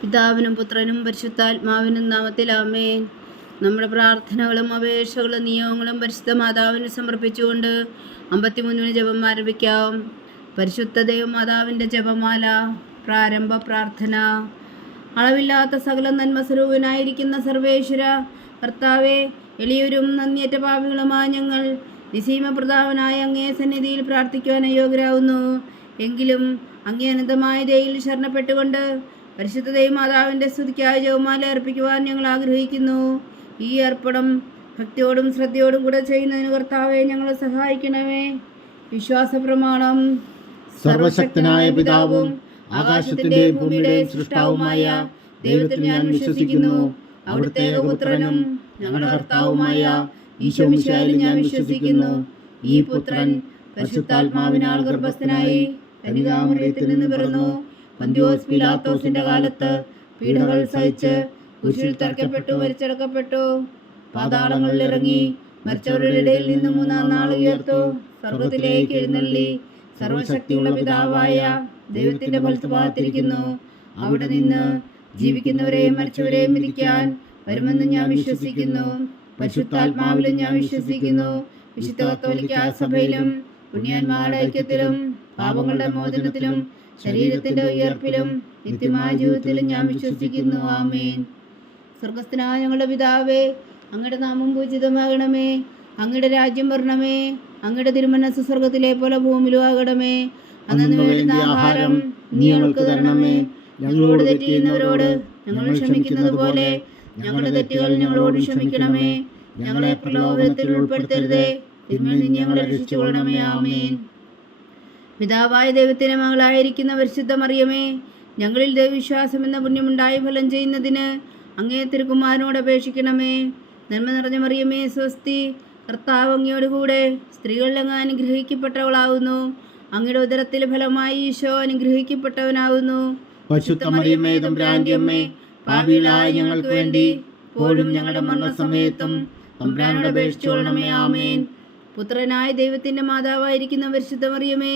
പിതാവിനും പുത്രനും പരിശുദ്ധാത്മാവിനും നാമത്തിൽ ആമേൻ. നമ്മുടെ പ്രാർത്ഥനകളും അപേക്ഷകളും നിയോഗങ്ങളും പരിശുദ്ധ മാതാവിന് സമർപ്പിച്ചുകൊണ്ട് 53 ജപം ആരംഭിക്കാം. പരിശുദ്ധ ദേവമാതാവിൻ്റെ ജപമാല. പ്രാരംഭ പ്രാർത്ഥന. അളവില്ലാത്ത സകല നന്മസ്വരൂപനായിരിക്കുന്ന സർവേശ്വര കർത്താവെ, എളിയവരും നന്ദിയേറ്റ പാപികളുമായ ഞങ്ങൾ നിസീമപ്രതാപനായ അങ്ങേ സന്നിധിയിൽ പ്രാർത്ഥിക്കുവാൻ അയോഗ്യരാകുന്നു. എങ്കിലും അങ്ങേ അനന്തമായ ദയയിൽ ശരണപ്പെട്ടുകൊണ്ട് പരിശുദ്ധ ദേവമാതാവിൻ്റെ സ്തുതിക്കായി ജപമാല അർപ്പിക്കുവാൻ ഞങ്ങൾ ആഗ്രഹിക്കുന്നു. ഈ അർപ്പണം ഭക്തിയോടും ശ്രദ്ധയോടും കൂടെ ചെയ്യുന്നതിന് കർത്താവെ ഞങ്ങളെ സഹായിക്കണമേ. വിശ്വാസ പ്രമാണം. സർവശക്തനായ പിതാവും ആകാശത്തിന്റെയും ഭൂമിയുടെയും സൃഷ്ടാവുമായ ദൈവത്തിൽ ഞാൻ വിശ്വസിക്കുന്നു. അവിടുത്തെ ഏകപുത്രനും ഞങ്ങളുടെ കർത്താവുമായ ഈശോ മിശിഹായിൽ ഞാൻ വിശ്വസിക്കുന്നു. ഈ പുത്രൻ പരിശുദ്ധാത്മാവിനാൽ ഗർഭസ്ഥനായി കന്യകാമറിയത്തിൽ നിന്ന് പിറന്നു. പന്തിയോസ് പീലാത്തോസിന്റെ കാലത്ത് പീഡകൾ സഹിച്ച് കുരിശിൽ തറയ്ക്കപ്പെട്ടു, മരിച്ചടക്കപ്പെട്ടു, പാതാളങ്ങളിൽ ഇറങ്ങി, മരിച്ചവരുടെ ഇടയിൽ നിന്ന് 3-ാം നാൾ ഉയർത്തു, സ്വർഗ്ഗത്തിലേക്ക് എഴുന്നള്ളി, സർവശക്തിയുള്ള പിതാവായ ദൈവത്തിന്റെ വലത്തുഭാഗത്തിരിക്കുന്നു. അവിടെ നിന്ന് ജീവിക്കുന്നവരെയും മരിച്ചവരെയും വിധിക്കാൻ വരുമെന്ന് ഞാൻ വിശ്വസിക്കുന്നു. പരിശുദ്ധാത്മാവിലും ഞാൻ വിശ്വസിക്കുന്നു. വിശുദ്ധ കത്തോലിക്കാ സഭയിലും പുണ്യന്മാരുടെ ഐക്യത്തിലും പാപങ്ങളുടെ മോചനത്തിലും ശരീരത്തിന്റെ ഉയർപ്പിലും നിത്യമായ ജീവിതത്തിലും ഞാൻ വിശ്വസിക്കുന്നു. ആമേൻ. സ്വർഗസ്ഥനായ ഞങ്ങളുടെ പിതാവേ, അങ്ങയുടെ നാമം പൂജിതമാകണമേ. അങ്ങയുടെ രാജ്യം വരണമേ. അങ്ങയുടെ തിരുമനസ്സ് സ്വർഗത്തിലെ പോലെ ഭൂമിയിലും ആകണമേ. അന്നു വേണ്ടുന്ന ആഹാരം നീ ഞങ്ങൾക്ക് തരണമേ. ഞങ്ങളോട് തെറ്റ് ചെയ്യുന്നവരോട് ഞങ്ങൾ ക്ഷമിക്കുന്നത് പോലെ ഞങ്ങളുടെ തെറ്റുകൾ ഞങ്ങളോട് ക്ഷമിക്കണമേ. ഞങ്ങളെ പ്രലോഭനത്തിൽ ഉൾപ്പെടുത്തരുതേ, തിന്മയിൽ നിന്ന് ഞങ്ങളെ രക്ഷിച്ചുകൊള്ളണമേ. ആമേൻ. പിതാവായ ദൈവത്തിന്റെ മകളായിരിക്കുന്ന പരിശുദ്ധ മറിയമേ, ഞങ്ങളിൽ ദൈവവിശ്വാസം എന്ന പുണ്യമുണ്ടായി ഫലം ചെയ്യുന്നതിന് അങ്ങേ തിരുക്കുമാരനോട് അപേക്ഷിക്കണമേ. നന്മ നിറഞ്ഞ മറിയമേ, സ്വസ്തി. കർത്താവ് അങ്ങയോടുകൂടെ സ്ത്രീകളിൽ അങ്ങ് അനുഗ്രഹിക്കപ്പെട്ടവളാകുന്നു. അങ്ങയുടെ ഉദരത്തിൽ ഫലമായി ഈശോ അനുഗ്രഹിക്കപ്പെട്ടവനാകുന്നു. പരിശുദ്ധ മറിയമേ, തമ്പുരാന്റെ അമ്മേ, പാപികളായ ഞങ്ങൾക്ക് വേണ്ടി ഇപ്പോഴും ഞങ്ങളുടെ മരണസമയത്തും തമ്പുരാനോട് അപേക്ഷിച്ചുകൊള്ളണമേ. ആമേൻ. പുത്രനായ ദൈവത്തിന്റെ മാതാവായിരിക്കുന്ന പരിശുദ്ധ മറിയമേ,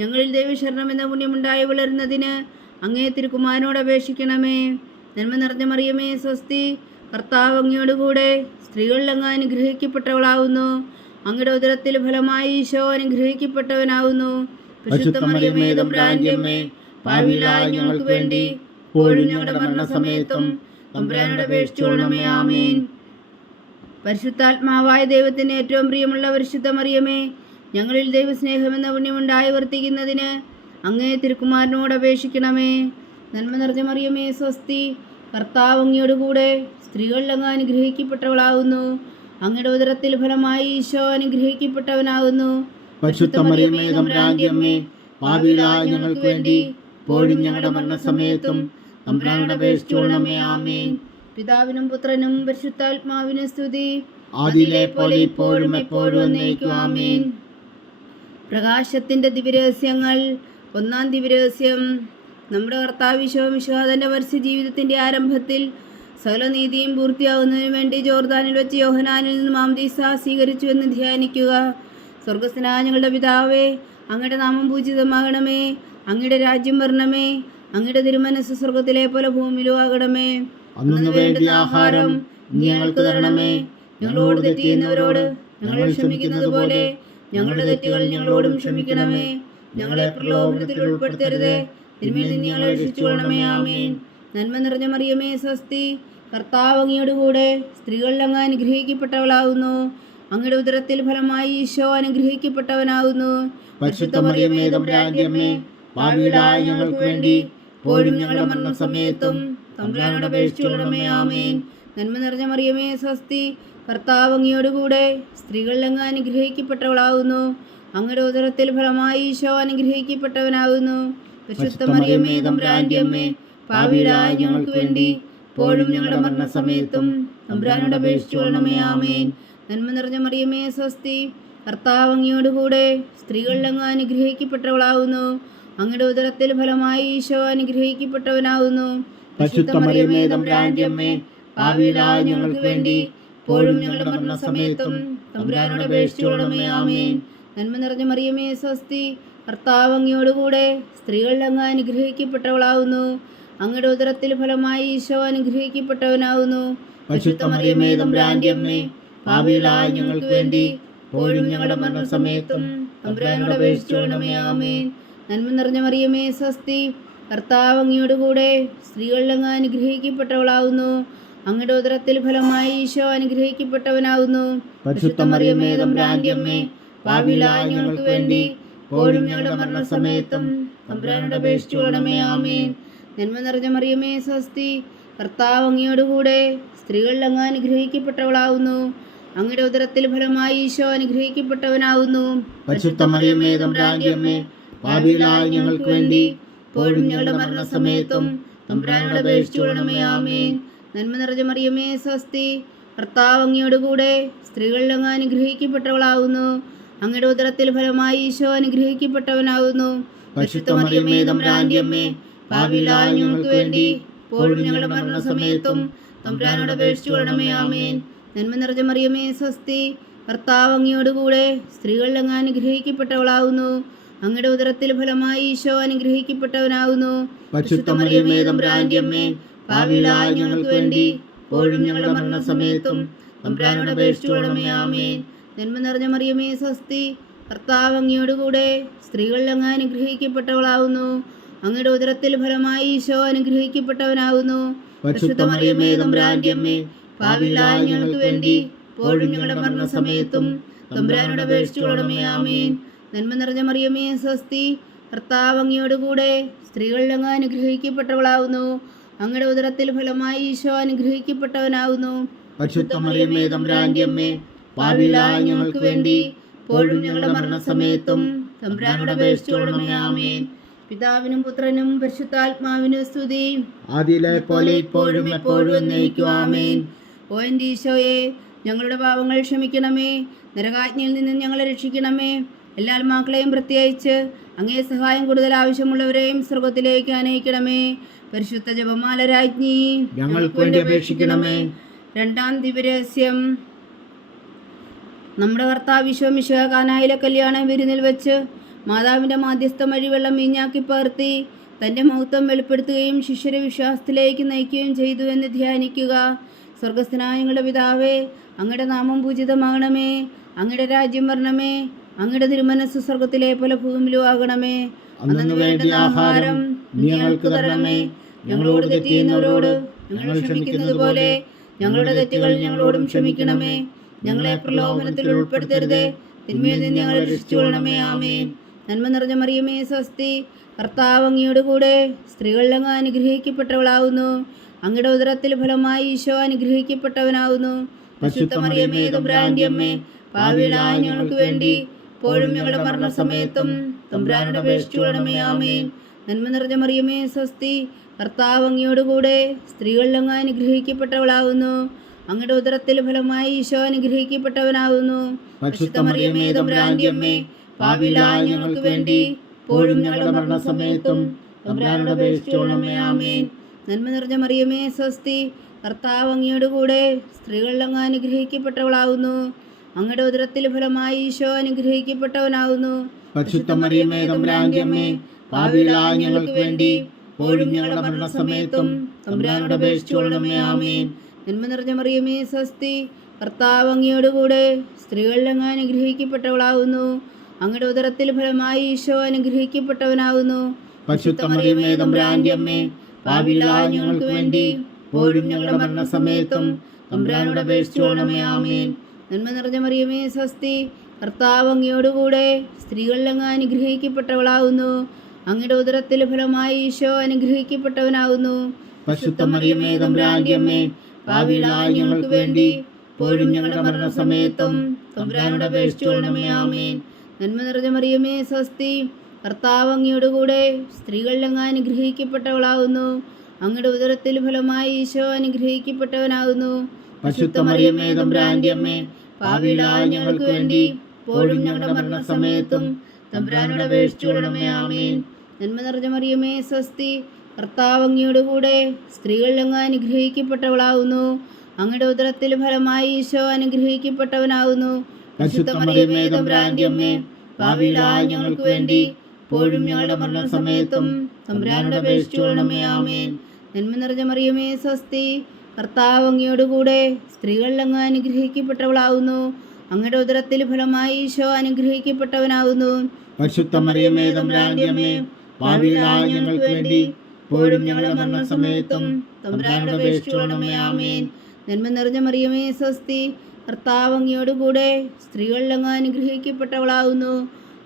ഞങ്ങളിൽ ദൈവശരണം എന്ന പുണ്യമുണ്ടായി വളരുന്നതിന് അങ്ങേ തിരുക്കുമാരനോട് അപേക്ഷിക്കണമേ. നന്മ നിറഞ്ഞ മറിയമേ, സ്വസ്തി. കർത്താവ് അങ്ങയോടുകൂടെ സ്ത്രീകളിൽ അങ്ങ് അനുഗ്രഹിക്കപ്പെട്ടവളാകുന്നു. അങ്ങയുടെ ഉദരത്തിൽ ഫലമായി ഈശോ അനുഗ്രഹിക്കപ്പെട്ടവനാകുന്നു. പരിശുദ്ധ മറിയമേ, തമ്പുരാന്റെ അമ്മേ, പാപികളായ ഞങ്ങൾക്ക് വേണ്ടി ഇപ്പോഴും ഞങ്ങളുടെ മരണസമയത്തും തമ്പുരാനോട് അപേക്ഷിച്ചുകൊള്ളണമേ. ആമേൻ. പരിശുദ്ധാത്മാവായ ദൈവത്തിന് ഏറ്റവും പ്രിയമുള്ള പരിശുദ്ധ മറിയമേ, ഞങ്ങളിൽ ദൈവസ്നേഹമെന്ന പുണ്യമുണ്ടായി വർത്തിക്കുന്നതിന് അങ്ങേ തിരുക്കുമാരനോട് അപേക്ഷിക്കണമേ. നന്മ നിറഞ്ഞ മറിയമേ, സ്വസ്തി. കർത്താവ് അങ്ങയോടുകൂടെ സ്ത്രീകളിൽ അങ്ങ് അനുഗ്രഹിക്കപ്പെട്ടവളാകുന്നു. അങ്ങയുടെ ഉദരത്തിൽ ഫലമായി ഈശോ അനുഗ്രഹിക്കപ്പെട്ടവനാകുന്നു. പരിശുദ്ധ മറിയമേ, തമ്പുരാന്റെ അമ്മേ, പാപികളായ ഞങ്ങൾക്ക് വേണ്ടി ഇപ്പോഴും ഞങ്ങളുടെ മരണസമയത്തും തമ്പുരാനോട് അപേക്ഷിച്ചുകൊള്ളണമേ. ആമേൻ. പിതാവിനും പുത്രനും പരിശുദ്ധാത്മാവിനും സ്തുതി, ആദിയിലെ പോലെ ഇപ്പോഴും എപ്പോഴും എന്നേക്കും. ആമേൻ. പ്രകാശത്തിന്റെ ദിവ്യരഹസ്യങ്ങൾ. 1-ാം ദിവ്യരഹസ്യം. നമ്മുടെ കർത്താവ് ഈശോ മിശിഹാ തന്റെ പരസ്യ ജീവിതത്തിന്റെ ആരംഭത്തിൽ സകല നീതിയും പൂർത്തിയാകുന്നതിനു വേണ്ടി ജോർദാനിൽ വെച്ച് യോഹന്നാനിൽ നിന്ന് മാംദീസ സ്വീകരിച്ചു എന്ന് ധ്യാനിക്കുക. സ്വർഗസ്ഥനായ ഞങ്ങളുടെ പിതാവേ, അങ്ങയുടെ നാമം പൂജിതമാകണമേ. അങ്ങയുടെ രാജ്യം വരണമേ. അങ്ങയുടെ തിരുമനസ്സ് സ്വർഗത്തിലെ പോലെ ഭൂമിയിലും ആകണമേ. അന്നു വേണ്ടുന്ന ആഹാരം നീ ഞങ്ങൾക്ക് തരണമേ. ഞങ്ങളോട് തെറ്റ് ചെയ്യുന്നവരോട് ഞങ്ങൾ ക്ഷമിക്കുന്നത് പോലെ ഞങ്ങളുടെ തെറ്റുകൾ ഞങ്ങളോടും ക്ഷമിക്കണമേ. ഞങ്ങളെ പ്രലോഭനത്തിൽ ഉൾപ്പെടുത്തരുതേ, തിന്മയിൽ നിന്ന് ഞങ്ങളെ രക്ഷിച്ചുകൊള്ളണമേ. ആമേൻ. നന്മ നിറഞ്ഞ മറിയമേ, സ്വസ്തി. കർത്താവ് അങ്ങയോടുകൂടെ സ്ത്രീകളിൽ അങ്ങ് അനുഗ്രഹിക്കപ്പെട്ടവളാകുന്നു. അങ്ങയുടെ ഉദരത്തിൽ ഫലമായി ഈശോ അനുഗ്രഹിക്കപ്പെട്ടവനാകുന്നു. പരിശുദ്ധ മറിയമേ, തമ്പുരാന്റെ അമ്മേ, പാപികളായ ഞങ്ങൾക്ക് വേണ്ടി ഇപ്പോഴും ഞങ്ങളുടെ മരണസമയത്തും തമ്പുരാനോട് അപേക്ഷിച്ചുകൊള്ളണമേ. ആമേൻ. നന്മ നിറഞ്ഞ മറിയമേ, സ്വസ്തി. കർത്താവ് അങ്ങയോടുകൂടെ സ്ത്രീകളിൽ അങ്ങ് അനുഗ്രഹിക്കപ്പെട്ടവളാകുന്നു. അങ്ങയുടെ ഉദരത്തിൽ ഫലമായി ഈശോ അനുഗ്രഹിക്കപ്പെട്ടവനാകുന്നു. പരിശുദ്ധ മറിയമേ, തമ്പുരാന്റെ അമ്മേ, പാപികളായ ഞങ്ങൾക്ക് വേണ്ടി ഇപ്പോഴും ഞങ്ങളുടെ മരണസമയത്തും തമ്പുരാനോട് അപേക്ഷിച്ചുകൊള്ളണമേ. ആമേൻ. നന്മ നിറഞ്ഞ മറിയമേ, സ്വസ്തി. കർത്താവ് അങ്ങയോടുകൂടെ സ്ത്രീകളിൽ അങ്ങ് അനുഗ്രഹിക്കപ്പെട്ടവളാകുന്നു. അങ്ങയുടെ ഉദരത്തിൽ ഫലമായി ഈശോ അനുഗ്രഹിക്കപ്പെട്ടവനാകുന്നു. പരിശുദ്ധ മറിയമേ, തമ്പുരാന്റെ അമ്മേ, പാപികളായ ഞങ്ങൾക്ക് വേണ്ടി ഇപ്പോഴും ഞങ്ങളുടെ മരണസമയത്തും തമ്പുരാനോട് അപേക്ഷിച്ചുകൊള്ളണമേ. ആമേൻ. നന്മ നിറഞ്ഞ മറിയമേ, സ്വസ്തി. കർത്താവ് അങ്ങയോടുകൂടെ സ്ത്രീകളിൽ അങ്ങ് അനുഗ്രഹിക്കപ്പെട്ടവളാകുന്നു. അങ്ങയുടെ ഉദരത്തിൽ ഫലമായി ഈശോ അനുഗ്രഹിക്കപ്പെട്ടവനാവുന്നു. പരിശുദ്ധ മറിയമേ തമ്പുരാന്റെ അമ്മേ, പാപികളായ ഞങ്ങൾക്ക് വേണ്ടി ഇപ്പോഴും ഞങ്ങളുടെ മരണസമയത്തും തമ്പുരാനോട് അപേക്ഷിച്ചുകൊള്ളണമേ. ആമേൻ. നന്മ നിറഞ്ഞ മറിയമേ സ്വസ്തി, കർത്താവ് അങ്ങയോട് കൂടെ സ്ത്രീകളിൽ അങ്ങ് അനുഗ്രഹിക്കപ്പെട്ടവളാവുന്നു. അങ്ങയുടെ ഉദരത്തിൽ ഫലമായി ഈശോ അനുഗ്രഹിക്കപ്പെട്ടവനാവുന്നു. പരിശുദ്ധ മറിയമേ തമ്പുരാന്റെ അമ്മേ, പാപികളായ ഞങ്ങൾക്ക് വേണ്ടി ഇപ്പോഴും ഞങ്ങളുടെ മരണസമയത്തും തമ്പുരാനോട് അപേക്ഷിച്ചുകൊള്ളണമേ. ആമേൻ. നന്മ നിറഞ്ഞ മറിയമേ സ്വസ്തി, കർത്താവ് അങ്ങയോട് കൂടെ സ്ത്രീകളിൽ അങ്ങ് അനുഗ്രഹിക്കപ്പെട്ടവളാവുന്നു. അങ്ങയുടെ ഉദരത്തിൽ ഫലമായി ഈശോ അനുഗ്രഹിക്കപ്പെട്ടവനാവുന്നു. പരിശുദ്ധ മറിയമേ തമ്പുരാന്റെ അമ്മേ, പാപികളായ ഞങ്ങൾക്ക് വേണ്ടി ഇപ്പോഴും ഞങ്ങളുടെ മരണസമയത്തും തമ്പുരാനോട് അപേക്ഷിച്ചുകൊള്ളണമേ. ആമേൻ. നന്മ നിറഞ്ഞ മറിയമേ സ്വസ്തി, കർത്താവ് അങ്ങയോട് കൂടെ സ്ത്രീകളിൽ അങ്ങ് അനുഗ്രഹിക്കപ്പെട്ടവളാവുന്നു. അങ്ങയുടെ ഉദരത്തിൽ ഫലമായി ഈശോ അനുഗ്രഹിക്കപ്പെട്ടവനാവുന്നു. പരിശുദ്ധ മറിയമേ തമ്പുരാന്റെ അമ്മേ, പാപികളായ ഞങ്ങൾക്ക് വേണ്ടി ഇപ്പോഴും ഞങ്ങളുടെ മരണസമയത്തും തമ്പുരാനോട് അപേക്ഷിച്ചുകൊള്ളണമേ. ആമേൻ. നന്മ നിറഞ്ഞ മറിയമേ സ്വസ്തി, കർത്താവ് അങ്ങയോട് കൂടെ സ്ത്രീകളിൽ അങ്ങ് അനുഗ്രഹിക്കപ്പെട്ടവളാവുന്നു. അങ്ങയുടെ ഉദരത്തിൽ ഫലമായി ഈശോ അനുഗ്രഹിക്കപ്പെട്ടവനാവുന്നു. പരിശുദ്ധ മറിയമേ തമ്പുരാന്റെ അമ്മേ, പാപികളായ ഞങ്ങൾക്ക് വേണ്ടി ഇപ്പോഴും ഞങ്ങളുടെ മരണസമയത്തും തമ്പുരാനോട് അപേക്ഷിച്ചുകൊള്ളണമേ. ആമേൻ. നന്മ നിറഞ്ഞ മറിയമേ സ്വസ്തി, കർത്താവ് അങ്ങയോട് കൂടെ സ്ത്രീകളിൽ അങ്ങ് അനുഗ്രഹിക്കപ്പെട്ടവളാവുന്നു. അങ്ങയുടെ ഉദരത്തിൽ ഫലമായി ഈശോ അനുഗ്രഹിക്കപ്പെട്ടവനാവുന്നു. പരിശുദ്ധ മറിയമേ തമ്പുരാന്റെ അമ്മേ, പാപികളായ ഞങ്ങൾക്ക് വേണ്ടി ഇപ്പോഴും ഞങ്ങളുടെ മരണസമയത്തും തമ്പുരാനോട് അപേക്ഷിച്ചുകൊള്ളണമേ. ആമേൻ. നന്മ നിറഞ്ഞ മറിയമേ സ്വസ്തി, കർത്താവ് അങ്ങയോട് കൂടെ സ്ത്രീകളിൽ അങ്ങ് അനുഗ്രഹിക്കപ്പെട്ടവളാവുന്നു. അങ്ങയുടെ ഉദരത്തിൽ ഫലമായി ഈശോ അനുഗ്രഹിക്കപ്പെട്ടവനാവുന്നു. പരിശുദ്ധ മറിയമേ തമ്പുരാന്റെ അമ്മേ, പാപികളായ ഞങ്ങൾക്ക് വേണ്ടി ഇപ്പോഴും ഞങ്ങളുടെ മരണസമയത്തും തമ്പുരാനോട് അപേക്ഷിച്ചുകൊള്ളണമേ. ആമേൻ. പിതാവിനും പുത്രനും പരിശുദ്ധാത്മാവിനും സ്തുതി. ആദിയിലെ പോലെ ഇപ്പോഴും എപ്പോഴും എന്നേക്കും. ആമേൻ. ഓ എൻ്റെ ഈശോയെ, ഞങ്ങളുടെ പാപങ്ങൾ ക്ഷമിക്കണമേ. നരകാജ്ഞയിൽ നിന്ന് ഞങ്ങളെ രക്ഷിക്കണമേ. എല്ലാ ആത്മാക്കളെയും പ്രത്യേകിച്ച് അങ്ങേ സഹായം കൂടുതൽ ആവശ്യമുള്ളവരെയും സ്വർഗത്തിലേക്ക് ആനയിക്കണമേ. പരിശുദ്ധ ജപമാല രാജ്ഞി, ഞങ്ങൾക്ക് വേണ്ടി അപേക്ഷിക്കണമേ. രണ്ടാം ദിവ്യരഹസ്യം. നമ്മുടെ കർത്താവ് ഈശോ മിശിഹാ കാനായിലെ കല്യാണ വിരുന്നിൽ വെച്ച് മാതാവിൻ്റെ മാധ്യസ്ഥം വഴി വെള്ളം വീഞ്ഞാക്കി പകർത്തി തൻ്റെ മഹത്വം വെളിപ്പെടുത്തുകയും ശിഷ്യരെ വിശ്വാസത്തിലേക്ക് നയിക്കുകയും ചെയ്തു എന്ന് ധ്യാനിക്കുക. സ്വർഗസ്ഥനായ ഞങ്ങളുടെ പിതാവേ, അങ്ങയുടെ നാമം പൂജിതമാകണമേ. അങ്ങയുടെ രാജ്യം വരണമേ. അങ്ങയുടെ തിരുമനസ്സ് സ്വർഗത്തിലെ പോലെ ഭൂമിയിലും ആകണമേ. അന്നു വേണ്ട ആഹാരം ഞങ്ങൾക്ക് തരണമേ. ഞങ്ങളോട് തെറ്റ് ചെയ്യുന്നവരോട് ഞങ്ങൾ ക്ഷമിക്കുന്നത് പോലെ ഞങ്ങളുടെ തെറ്റുകൾ ഞങ്ങളോടും ക്ഷമിക്കണമേ. ഞങ്ങളെ പ്രലോഭനത്തിൽ ഉൾപ്പെടുത്തരുതേ, തിന്മയിൽ നിന്ന് ഞങ്ങളെ രക്ഷിച്ചുകൊള്ളണമേ. ആമേൻ. നന്മ നിറഞ്ഞ മറിയമേ സ്വസ്തി, കർത്താവ് അങ്ങയോട് കൂടെ സ്ത്രീകളിൽ അങ്ങ് അനുഗ്രഹിക്കപ്പെട്ടവളാവുന്നു. അങ്ങയുടെ ഉദരത്തിൽ ഫലമായി ഈശോ അനുഗ്രഹിക്കപ്പെട്ടവനാവുന്നു. പരിശുദ്ധ മറിയമേ തമ്പുരാന്റെ അമ്മേ, പാപികളായ ഞങ്ങൾക്ക് വേണ്ടി ഇപ്പോഴും ഞങ്ങളുടെ മരണസമയത്തും തമ്പുരാനോട് അപേക്ഷിച്ചുകൊള്ളണമേ. ആമേൻ. നന്മ നിറഞ്ഞ മറിയമേ സ്വസ്തി, കർത്താവ് അങ്ങയോട് കൂടെ സ്ത്രീകളിൽ അങ്ങ് അനുഗ്രഹിക്കപ്പെട്ടവളാവുന്നു. അങ്ങയുടെ ഉദരത്തിൽ ഫലമായി ഈശോ അനുഗ്രഹിക്കപ്പെട്ടവനാവുന്നു. പരിശുദ്ധ മറിയമേ തമ്പുരാന്റെ അമ്മേ, പാപികളായ ഞങ്ങൾക്ക് വേണ്ടി ഇപ്പോഴും ഞങ്ങളുടെ മരണസമയത്തും തമ്പുരാനോട് അപേക്ഷിച്ചുകൊള്ളണമേ. ആമേൻ. നന്മ നിറഞ്ഞ മറിയമേ സ്വസ്തി, കർത്താവ് അങ്ങയോട് കൂടെ സ്ത്രീകളിൽ അങ്ങ് അനുഗ്രഹിക്കപ്പെട്ടവളാവുന്നു. അങ്ങയുടെ ഉദരത്തിൽ ഫലമായി ഈശോ അനുഗ്രഹിക്കപ്പെട്ടവനാവുന്നു. പരിശുദ്ധ മറിയമേ തമ്പുരാന്റെ അമ്മേ, പാപികളായ ഞങ്ങൾക്ക് വേണ്ടി ഇപ്പോഴും ഞങ്ങളുടെ മരണസമയത്തും തമ്പുരാനോട് അപേക്ഷിച്ചുകൊള്ളണമേ. ആമേൻ. നന്മ നിറഞ്ഞ മറിയമേ സ്വസ്തി, കർത്താവ് അങ്ങയോട് കൂടെ സ്ത്രീകളിൽ അങ്ങ് അനുഗ്രഹിക്കപ്പെട്ടവളാവുന്നു. അങ്ങയുടെ ഉദരത്തിൽ ഫലമായി ഈശോ അനുഗ്രഹിക്കപ്പെട്ടവനാവുന്നു. പരിശുദ്ധ മറിയമേ തമ്പുരാന്റെ അമ്മേ, പാപികളായ ഞങ്ങൾക്ക് വേണ്ടി ഇപ്പോഴും ഞങ്ങളുടെ മരണസമയത്തും തമ്പുരാനോട് അപേക്ഷിച്ചുകൊള്ളണമേ. ആമേൻ. നന്മ നിറഞ്ഞ മറിയമേ സ്വസ്തി, കർത്താവ് അങ്ങയോട് കൂടെ സ്ത്രീകളിൽ അങ്ങ് അനുഗ്രഹിക്കപ്പെട്ടവളാവുന്നു. അങ്ങയുടെ ഉദരത്തിൽ ഫലമായി ഈശോ അനുഗ്രഹിക്കപ്പെട്ടവനാവുന്നു. പരിശുദ്ധ മറിയമേ തമ്പുരാന്റെ അമ്മേ, പാപികളായ ഞങ്ങൾക്ക് വേണ്ടി ഇപ്പോഴും ഞങ്ങളുടെ മരണസമയത്തും തമ്പുരാനോട് അപേക്ഷിച്ചുകൊള്ളണമേ. ആമേൻ. നന്മ നിറഞ്ഞ മറിയമേ സ്വസ്തി, കർത്താവ് അങ്ങയോട് കൂടെ സ്ത്രീകളിൽ അങ്ങ് അനുഗ്രഹിക്കപ്പെട്ടവളാവുന്നു. അങ്ങയുടെ ഉദരത്തിൽ ഫലമായി ഈശോ അനുഗ്രഹിക്കപ്പെട്ടവനാകുന്നു. പരിശുദ്ധ മറിയമേ തമ്പുരാന്റെ അമ്മേ, പാപികളായ ഞങ്ങൾക്ക് വേണ്ടി ഇപ്പോഴും ഞങ്ങളുടെ മരണസമയത്തും തമ്പുരാനോട് അപേക്ഷിച്ചുകൊള്ളണമേ. ആമേൻ. നന്മ നിറഞ്ഞ മറിയമേ സ്വസ്തി, കർത്താവ് അങ്ങയോട് കൂടെ സ്ത്രീകളിൽ അങ്ങ് അനുഗ്രഹിക്കപ്പെട്ടവളാവുന്നു. അങ്ങയുടെ ഉദരത്തിൽ ഫലമായി ഈശോ അനുഗ്രഹിക്കപ്പെട്ടവനാകുന്നു. പരിശുദ്ധ മറിയമേ തമ്പുരാന്റെ അമ്മേ, പാപികളായ ഞങ്ങൾക്ക് വേണ്ടി ഇപ്പോഴും ഞങ്ങളുടെ മരണസമയത്തും തമ്പുരാനോട് അപേക്ഷിച്ചുകൊള്ളണമേ. ആമേൻ. നന്മ നിറഞ്ഞ മറിയമേ സ്വസ്തി, കർത്താവ് അങ്ങയോടുകൂടെ സ്ത്രീകളിൽ അങ്ങ് അനുഗ്രഹിക്കപ്പെട്ടവളാവുന്നു. അങ്ങയുടെ ഉദരത്തിൽ ഫലമായി ഈശോ അനുഗ്രഹിക്കപ്പെട്ടവനാവുന്നു. പരിശുദ്ധ മറിയമേ തമ്പുരാന്റെ അമ്മേ, പാപികളായ ഞങ്ങൾക്ക് വേണ്ടി ഇപ്പോഴും ഞങ്ങളുടെ മരണസമയത്തും തമ്പുരാനോട് അപേക്ഷിച്ചുകൊള്ളണമേ. ആമേൻ. നന്മ നിറഞ്ഞ മറിയമേ സ്വസ്തി, കർത്താവ് അങ്ങയോടുകൂടെ സ്ത്രീകളിൽ അങ്ങ് അനുഗ്രഹിക്കപ്പെട്ടവളാവുന്നു.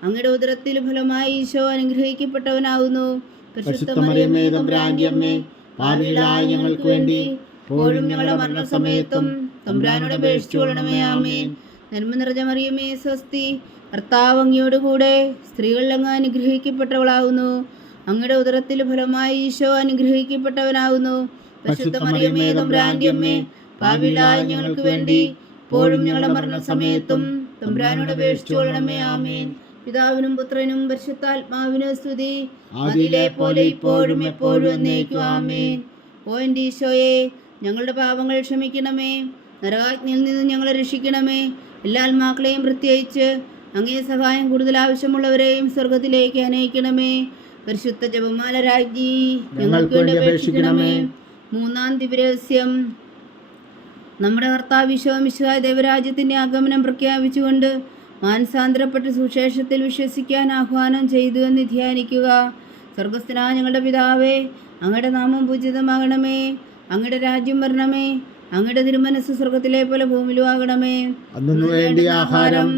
അങ്ങയുടെ ഉദരത്തിൽ ഫലമായി ഈശോ അനുഗ്രഹിക്കപ്പെട്ടവനാവുന്നു. പരിശുദ്ധ മറിയമേ തമ്പുരാന്റെ അമ്മേ, പാപികളായ ഞങ്ങൾക്ക് വേണ്ടി ഇപ്പോഴും ഞങ്ങളുടെ മരണസമയത്തും തമ്പുരാനോട് അപേക്ഷിച്ചുകൊള്ളണമേ. ആമേൻ. നന്മ നിറഞ്ഞ മറിയമേ സ്വസ്തി, കർത്താവ് അങ്ങയോടുകൂടെ സ്ത്രീകളിൽ അങ്ങ് അനുഗ്രഹിക്കപ്പെട്ടവളാവുന്നു. അങ്ങയുടെ ഉദരത്തിൽ ഫലമായി ഈശോ അനുഗ്രഹിക്കപ്പെട്ടവനാവുന്നു. പരിശുദ്ധ മറിയമേ തമ്പുരാന്റെ അമ്മേ, പാപികളായ ഞങ്ങൾക്ക് വേണ്ടി ഇപ്പോഴും ഞങ്ങളുടെ മരണസമയത്തും തമ്പുരാനോട് അപേക്ഷിച്ചുകൊള്ളണമേ. ആമേൻ. പിതാവിനും പുത്രനും പരിശുദ്ധാത്മാവിനും സ്തുതി, ആദിയിലെ പോലെ ഇപ്പോഴും എപ്പോഴും എന്നേക്കും. ആമേൻ. ഓ എൻ്റെ ഈശോയെ, ഞങ്ങളുടെ പാപങ്ങൾ ക്ഷമിക്കണമേ, നരകാജ്ഞയിൽ നിന്ന് ഞങ്ങളെ രക്ഷിക്കണമേ. എല്ലാ ആത്മാക്കളെയും പ്രത്യേകിച്ച് അങ്ങേ സഹായം കൂടുതൽ ആവശ്യമുള്ളവരെയും സ്വർഗത്തിലേക്ക് അനയിക്കണമേ. പരിശുദ്ധ ജപമാല രാജ്ഞി, ഞങ്ങൾക്ക് വേണ്ടി അപേക്ഷിക്കണമേ. മൂന്നാം ദിവരഹസ്യം. നമ്മുടെ കർത്താവ് ഈശോ മിശിഹായ ദൈവരാജ്യത്തിൻ്റെ ആഗമനം പ്രഖ്യാപിച്ചുകൊണ്ട് മാനസാന്തരപ്പെട്ട് സുവിശേഷത്തിൽ വിശ്വസിക്കാൻ ആഹ്വാനം ചെയ്തു എന്ന് ധ്യാനിക്കുക. സ്വർഗസ്ഥനായ ഞങ്ങളുടെ പിതാവേ, അങ്ങയുടെ നാമം പൂജിതമാകണമേ. അങ്ങയുടെ രാജ്യം വരണമേ. അങ്ങയുടെ തിരുമനസ് സ്വർഗത്തിലെ പോലെ ഭൂമിയിലും ആകണമേ. അന്നു വേണ്ടിയ ആഹാരം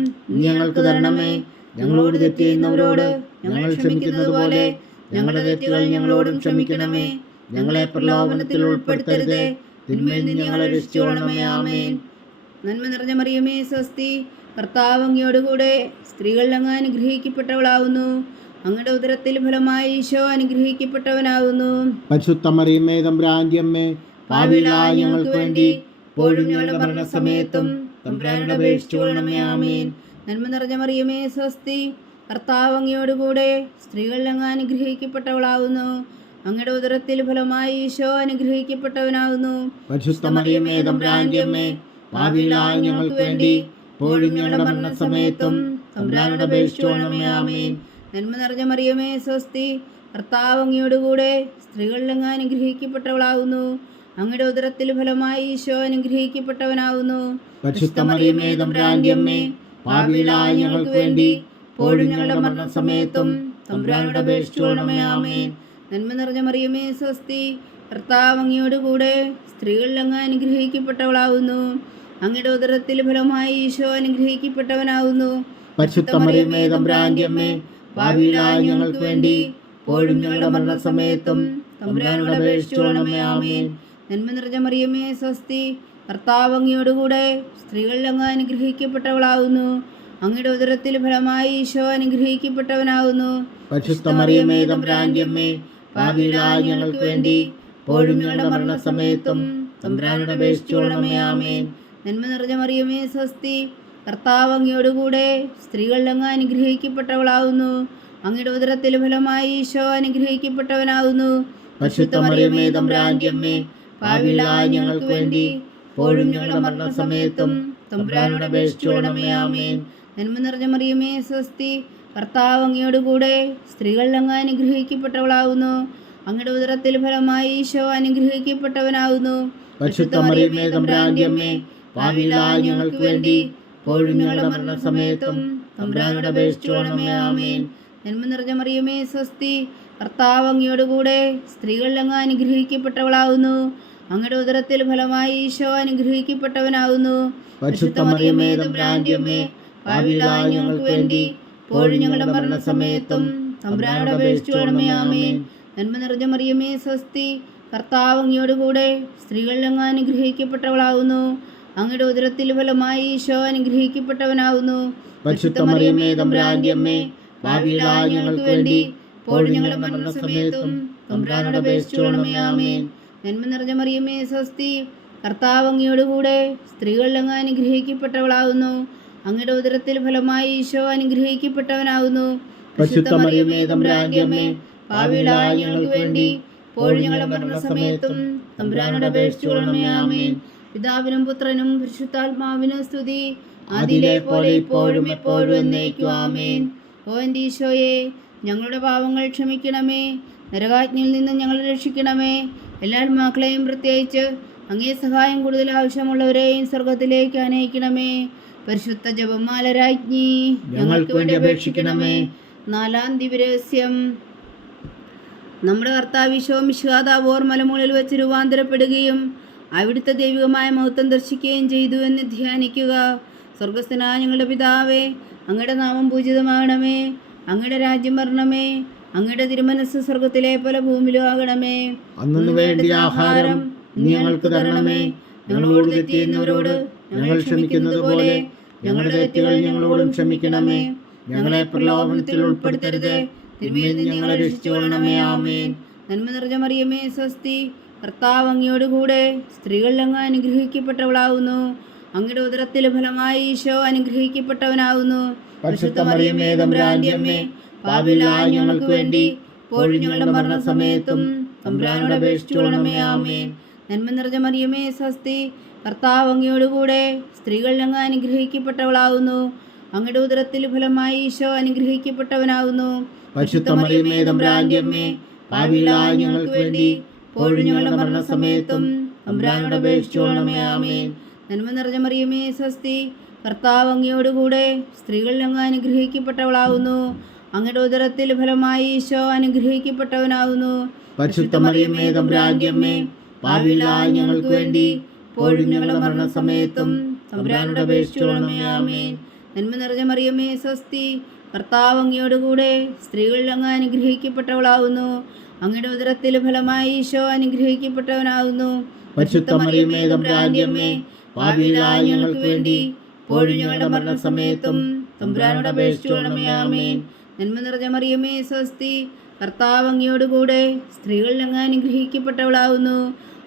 ഞങ്ങൾക്ക് തരണമേ. ഞങ്ങളോട് തെറ്റ് ചെയ്യുന്നവരോട് ഞങ്ങൾ ക്ഷമിക്കുന്നത് പോലെ ഞങ്ങളുടെ തെറ്റുകൾ ഞങ്ങളോടും ക്ഷമിക്കണമേ. ഞങ്ങളെ പ്രലോഭനത്തിൽ ഉൾപ്പെടുത്തരുതേ, തിന്മയിൽ നിന്ന് ഞങ്ങളെ രക്ഷിച്ചുകൊള്ളണമേ. ആമേൻ. നന്മ നിറഞ്ഞ മറിയമേ സ്വസ്തി, കർത്താവ് അങ്ങയോടുകൂടെ സ്ത്രീകളിൽ അങ്ങ് അനുഗ്രഹിക്കപ്പെട്ടവളാവുന്നു. അങ്ങയുടെ ഉദരത്തിൽ ഫലമായി ഈശോ അനുഗ്രഹിക്കപ്പെട്ടവനാവുന്നു. പരിശുദ്ധ മറിയമേ തമ്പുരാന്റെ അമ്മേ, പാപികളായ ഞങ്ങൾക്ക് വേണ്ടി ഇപ്പോഴും ഞങ്ങളുടെ മരണസമയത്തും തമ്പുരാനോട് അപേക്ഷിച്ചുകൊള്ളണമേ. ആമേൻ. നന്മ നിറഞ്ഞ മറിയമേ സ്വസ്തി, കർത്താവ് അങ്ങയോടുകൂടെ സ്ത്രീകളിൽ അങ്ങ് അനുഗ്രഹിക്കപ്പെട്ടവളാവുന്നു. അങ്ങയുടെ ഉദരത്തിൽ ഫലമായി ഈശോ അനുഗ്രഹിക്കപ്പെട്ടവനാവുന്നു. പരിശുദ്ധ മറിയമേ തമ്പുരാന്റെ അമ്മേ, പാപികളായ ഞങ്ങൾക്ക് വേണ്ടി ഇപ്പോഴും ഞങ്ങളുടെ മരണസമയത്തും തമ്പുരാനോട് അപേക്ഷിച്ചുകൊള്ളണമേ. ആമേൻ. നന്മ നിറഞ്ഞ മറിയമേ സ്വസ്തി, കർത്താവ് അങ്ങയോടുകൂടെ സ്ത്രീകളിൽ അങ്ങ് അനുഗ്രഹിക്കപ്പെട്ടവളാവുന്നു. അങ്ങയുടെ ഉദരത്തിൽ ഫലമായി ഈശോ അനുഗ്രഹിക്കപ്പെട്ടവനാവുന്നു. പരിശുദ്ധ മറിയമേ തമ്പുരാന്റെ അമ്മേ, പാപികളായ ഞങ്ങൾക്ക് വേണ്ടി ഇപ്പോഴും ഞങ്ങളുടെ മരണസമയത്തും തമ്പുരാനോട് അപേക്ഷിച്ചുകൊള്ളണമേ. ആമേൻ. നന്മ നിറഞ്ഞ മറിയമേ സ്വസ്തി, കർത്താവ് അങ്ങയോടുകൂടെ സ്ത്രീകളിൽ അങ്ങ് അനുഗ്രഹിക്കപ്പെട്ടവളാവുന്നു. അങ്ങയുടെ ഉദരത്തിൽ ഫലമായി ഈശോ അനുഗ്രഹിക്കപ്പെട്ടവനാവുന്നു. പരിശുദ്ധ മറിയമേ തമ്പുരാന്റെ അമ്മേ, പാപികളായ ഞങ്ങൾക്ക് വേണ്ടി ഇപ്പോഴും ഞങ്ങളുടെ മരണസമയത്തും തമ്പുരാനോട് അപേക്ഷിച്ചുകൊള്ളണമേ. ആമേൻ. നന്മ നിറഞ്ഞ മറിയമേ സ്വസ്തി, കർത്താവ് അങ്ങയോടുകൂടെ സ്ത്രീകളിൽ അങ്ങ് അനുഗ്രഹിക്കപ്പെട്ടവളാവുന്നു. അങ്ങയുടെ ഉദരത്തിൽ ഫലമായി ഈശോ അനുഗ്രഹിക്കപ്പെട്ടവനാവുന്നു. പരിശുദ്ധ മറിയമേ തമ്പുരാന്റെ അമ്മേ, പാപികളായ ഞങ്ങൾക്ക് വേണ്ടി ഇപ്പോഴും ഞങ്ങളുടെ മരണസമയത്തും തമ്പുരാനോട് അപേക്ഷിച്ചുകൊള്ളണമേ. ആമേൻ. നന്മ നിറഞ്ഞ മറിയമേ സ്വസ്തി, കർത്താവ് അങ്ങയോടുകൂടെ സ്ത്രീകളിൽ അങ്ങ് അനുഗ്രഹിക്കപ്പെട്ടവളാവുന്നു. അങ്ങയുടെ ഉദരത്തിൽ ഫലമായി ഈശോ അനുഗ്രഹിക്കപ്പെട്ടവനാവുന്നു. പരിശുദ്ധ മറിയമേ തമ്പുരാന്റെ അമ്മേ, പാപികളായ ഞങ്ങൾക്ക് വേണ്ടി ഇപ്പോഴും ഞങ്ങളുടെ മരണസമയത്തും തമ്പുരാനോട് അപേക്ഷിച്ചുകൊള്ളണമേ. ആമേൻ. നന്മ നിറഞ്ഞ മറിയമേ സ്വസ്തി, കർത്താവ് അങ്ങയോടുകൂടെ സ്ത്രീകളിൽ അങ്ങ് അനുഗ്രഹിക്കപ്പെട്ടവളാവുന്നു. അങ്ങയുടെ ഉദരത്തിൽ ഫലമായി ഈശോ അനുഗ്രഹിക്കപ്പെട്ടവനാവുന്നു. പരിശുദ്ധ മറിയമേ തമ്പുരാന്റെ അമ്മേ, പാപികളായ ഞങ്ങൾക്ക് വേണ്ടി ഇപ്പോഴും ഞങ്ങളുടെ മരണസമയത്തും തമ്പുരാനോട് അപേക്ഷിച്ചുകൊള്ളണമേ. ആമേൻ. നന്മ നിറഞ്ഞ മറിയമേ സ്വസ്തി, കർത്താവ് അങ്ങയോടുകൂടെ സ്ത്രീകളിൽ അങ്ങ് അനുഗ്രഹിക്കപ്പെട്ടവളാവുന്നു. അങ്ങയുടെ ഉദരത്തിൽ ഫലമായി ഈശോ അനുഗ്രഹിക്കപ്പെട്ടവനാവുന്നു. പരിശുദ്ധ മറിയമേ തമ്പുരാന്റെ അമ്മേ, പാപികളായ ഞങ്ങൾക്ക് വേണ്ടി ഇപ്പോഴും ഞങ്ങളുടെ മരണസമയത്തും തമ്പുരാനോട് അപേക്ഷിച്ചുകൊള്ളണമേ. ആമേൻ. നന്മ നിറഞ്ഞ മറിയമേ സ്വസ്തി, കർത്താവ് അങ്ങയോടുകൂടെ സ്ത്രീകളിൽ അങ്ങ് അനുഗ്രഹിക്കപ്പെട്ടവളാവുന്നു. അങ്ങയുടെ ഉദരത്തിൽ ഫലമായി ഈശോ അനുഗ്രഹിക്കപ്പെട്ടവനാവുന്നു. പരിശുദ്ധ മറിയമേ തമ്പുരാന്റെ അമ്മേ, പാപികളായ ഞങ്ങൾക്ക് വേണ്ടി ഇപ്പോഴും ഞങ്ങളുടെ മരണസമയത്തും തമ്പുരാനോട് അപേക്ഷിച്ചുകൊള്ളണമേ. ആമേൻ. നന്മ നിറഞ്ഞ മറിയമേ സ്വസ്തി, കർത്താവ് അങ്ങയോടുകൂടെ സ്ത്രീകളിൽ അങ്ങ് അനുഗ്രഹിക്കപ്പെട്ടവളാവുന്നു. അങ്ങയുടെ ഉദരത്തിൽ ഫലമായി ഈശോ അനുഗ്രഹിക്കപ്പെട്ടവനാവുന്നു. പരിശുദ്ധ മറിയമേ തമ്പുരാന്റെ അമ്മേ, പാപികളായ ഞങ്ങൾക്ക് വേണ്ടി ഇപ്പോഴും ഞങ്ങളുടെ മരണസമയത്തും തമ്പുരാനോട് അപേക്ഷിച്ചുകൊള്ളണമേ. ആമേൻ. പിതാവിനും പുത്രനും പരിശുദ്ധാത്മാവിനും സ്തുതി, ആദിയിലെ പോലെ ഇപ്പോഴും എപ്പോഴും എന്നേക്കും. ആമേൻ. ഓ എൻ്റെ ഈശോയെ, ഞങ്ങളുടെ പാപങ്ങൾ ക്ഷമിക്കണമേ, നരകാജ്ഞയിൽ നിന്ന് ഞങ്ങളെ രക്ഷിക്കണമേ. എല്ലാ ആത്മാക്കളെയും പ്രത്യേകിച്ച് അങ്ങേ സഹായം കൂടുതൽ ആവശ്യമുള്ളവരെയും സ്വർഗത്തിലേക്ക് അനയിക്കണമേ. പരിശുദ്ധ ജപമാല രാജ്ഞി, ഞങ്ങൾക്ക് വേണ്ടി അപേക്ഷിക്കണമേ. നാലാം ദിവരഹസ്യം. നമ്മുടെ കർത്താവ് ഈശോ മിശിഹാ താബോർ മലമുകളിൽ വെച്ച് രൂപാന്തരപ്പെടുകയും അവിടുത്തെ ദൈവികമായ മഹത്വം ദർശിക്കുകയും ചെയ്തു എന്ന് ധ്യാനിക്കുക. സ്വർഗസ്ഥനായ ഞങ്ങളുടെ പിതാവേ, അങ്ങയുടെ നാമം പൂജിതമാകണമേ. അങ്ങയുടെ രാജ്യം വരണമേ. അങ്ങയുടെ തിരുമനസ് സ്വർഗത്തിലെ പോലെ ഭൂമിയിലും ആകണമേ. അന്നു വേണ്ടി ആഹാരം ഞങ്ങൾക്ക് തരണമേ. ഞങ്ങളോട് തെറ്റ് ചെയ്യുന്നവരോട് ഞങ്ങൾ ക്ഷമിക്കുന്നത് പോലെ ഞങ്ങളുടെ തെറ്റുകൾ ഞങ്ങളോടും ക്ഷമിക്കണമേ. ഞങ്ങളെ പ്രലോഭനത്തിൽ ഉൾപ്പെടുത്തരുത്, തിന്മയിൽ നിന്ന് ഞങ്ങളെ രക്ഷിച്ചുകൊള്ളണമേ. ആമേൻ. നന്മ നിറഞ്ഞ മറിയമേ, സ്വസ്തി, കർത്താവ് അങ്ങയോടുകൂടെ സ്ത്രീകളിൽ അങ്ങ് അനുഗ്രഹിക്കപ്പെട്ടവളാവുന്നു. അങ്ങയുടെ ഉദരത്തിൽ ഫലമായി ഈശോ അനുഗ്രഹിക്കപ്പെട്ടവനാവുന്നു. പരിശുദ്ധ മറിയമേ, തമ്പുരാന്റെ അമ്മേ, പാപികളായ ഞങ്ങൾക്ക് വേണ്ടി ഇപ്പോഴും ഞങ്ങളുടെ മരണസമയത്തും തമ്പുരാനോട് അപേക്ഷിച്ചുകൊള്ളണമേ. ആമേൻ. നന്മ നിറഞ്ഞ മറിയമേ, സ്വസ്തി, കർത്താവ് അങ്ങയോടുകൂടെ സ്ത്രീകളിൽ അങ്ങ് അനുഗ്രഹിക്കപ്പെട്ടവളാവുന്നു. അങ്ങയുടെ ഉദരത്തിൽ ഫലമായി ഈശോ അനുഗ്രഹിക്കപ്പെട്ടവനാവുന്നു. പരിശുദ്ധ മറിയമേ, തമ്പുരാന്റെ അമ്മേ, പാപികളായ ഞങ്ങൾക്ക് വേണ്ടി ഇപ്പോഴും ഞങ്ങളുടെ മരണസമയത്തും തമ്പുരാനോട് അപേക്ഷിച്ചുകൊള്ളണമേ. ആമേൻ. നന്മ നിറഞ്ഞ മറിയമേ, സ്വസ്തി, കർത്താവ് അങ്ങയോടുകൂടെ സ്ത്രീകളിൽ അങ്ങ് അനുഗ്രഹിക്കപ്പെട്ടവളാവുന്നു. അങ്ങയുടെ ഉദരത്തിൽ ഫലമായി ഈശോ അനുഗ്രഹിക്കപ്പെട്ടവനാവുന്നു. പരിശുദ്ധ മറിയമേ, തമ്പുരാന്റെ അമ്മേ, പാപികളായ ഞങ്ങൾക്ക് വേണ്ടി ഇപ്പോഴും ഞങ്ങളുടെ മരണസമയത്തും തമ്പുരാനോട് അപേക്ഷിച്ചുകൊള്ളണമേ. ആമേൻ. നന്മ നിറഞ്ഞ മറിയമേ, സ്വസ്തി, കർത്താവ് അങ്ങയോടുകൂടെ സ്ത്രീകളിൽ അങ്ങ് അനുഗ്രഹിക്കപ്പെട്ടവളാവുന്നു. അങ്ങയുടെ ഉദരത്തിൽ ഫലമായി ഈശോ അനുഗ്രഹിക്കപ്പെട്ടവനാവുന്നു. പരിശുദ്ധ മറിയമേ, തമ്പുരാന്റെ അമ്മേ, പാപികളായ ഞങ്ങൾക്ക് വേണ്ടി ഇപ്പോഴും ഞങ്ങളുടെ മരണസമയത്തും തമ്പുരാനോട് അപേക്ഷിച്ചുകൊള്ളണമേ. ആമേൻ. നന്മ നിറഞ്ഞ മറിയമേ, സ്വസ്തി, കർത്താവ് അങ്ങയോടുകൂടെ സ്ത്രീകളിൽ അങ്ങ് അനുഗ്രഹിക്കപ്പെട്ടവളാവുന്നു.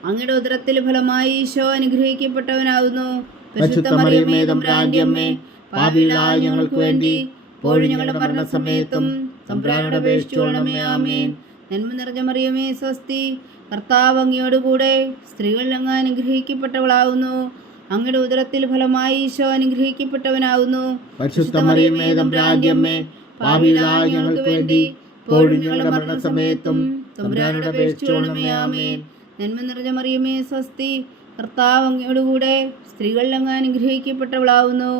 അങ്ങയുടെ ഉദരത്തിൽ ഫലമായി ഈശോ അനുഗ്രഹിക്കപ്പെട്ടവനാവുന്നു. പരിശുദ്ധ മറിയമേ, തമ്പുരാന്റെ അമ്മേ, പാപികളായ ഞങ്ങൾക്ക് വേണ്ടി ഇപ്പോഴും ഞങ്ങളുടെ മരണസമയത്തും തമ്പുരാനോട് അപേക്ഷിച്ചുകൊള്ളണമേ. ആമേൻ. നന്മ നിറഞ്ഞ മറിയമേ, സ്വസ്തി, കർത്താവ് അങ്ങയോടുകൂടെ സ്ത്രീകളിൽ അങ്ങ് അനുഗ്രഹിക്കപ്പെട്ടവളാവുന്നു. അങ്ങയുടെ ഉദരത്തിൽ ഫലമായി ഈശോ അനുഗ്രഹിക്കപ്പെട്ടവനാവുന്നു. പരിശുദ്ധ മറിയമേ, തമ്പുരാന്റെ അമ്മേ, പാപികളായ ഞങ്ങൾക്ക് വേണ്ടി ഇപ്പോഴും ഞങ്ങളുടെ മരണസമയത്തും തമ്പുരാനോട് അപേക്ഷിച്ചുകൊള്ളണമേ. ആമേൻ. നന്മ നിറഞ്ഞ മറിയമേ, സ്വസ്തി, കർത്താവ് അങ്ങയോടുകൂടെ സ്ത്രീകളിൽ അങ്ങ് അനുഗ്രഹിക്കപ്പെട്ടവളാവുന്നു.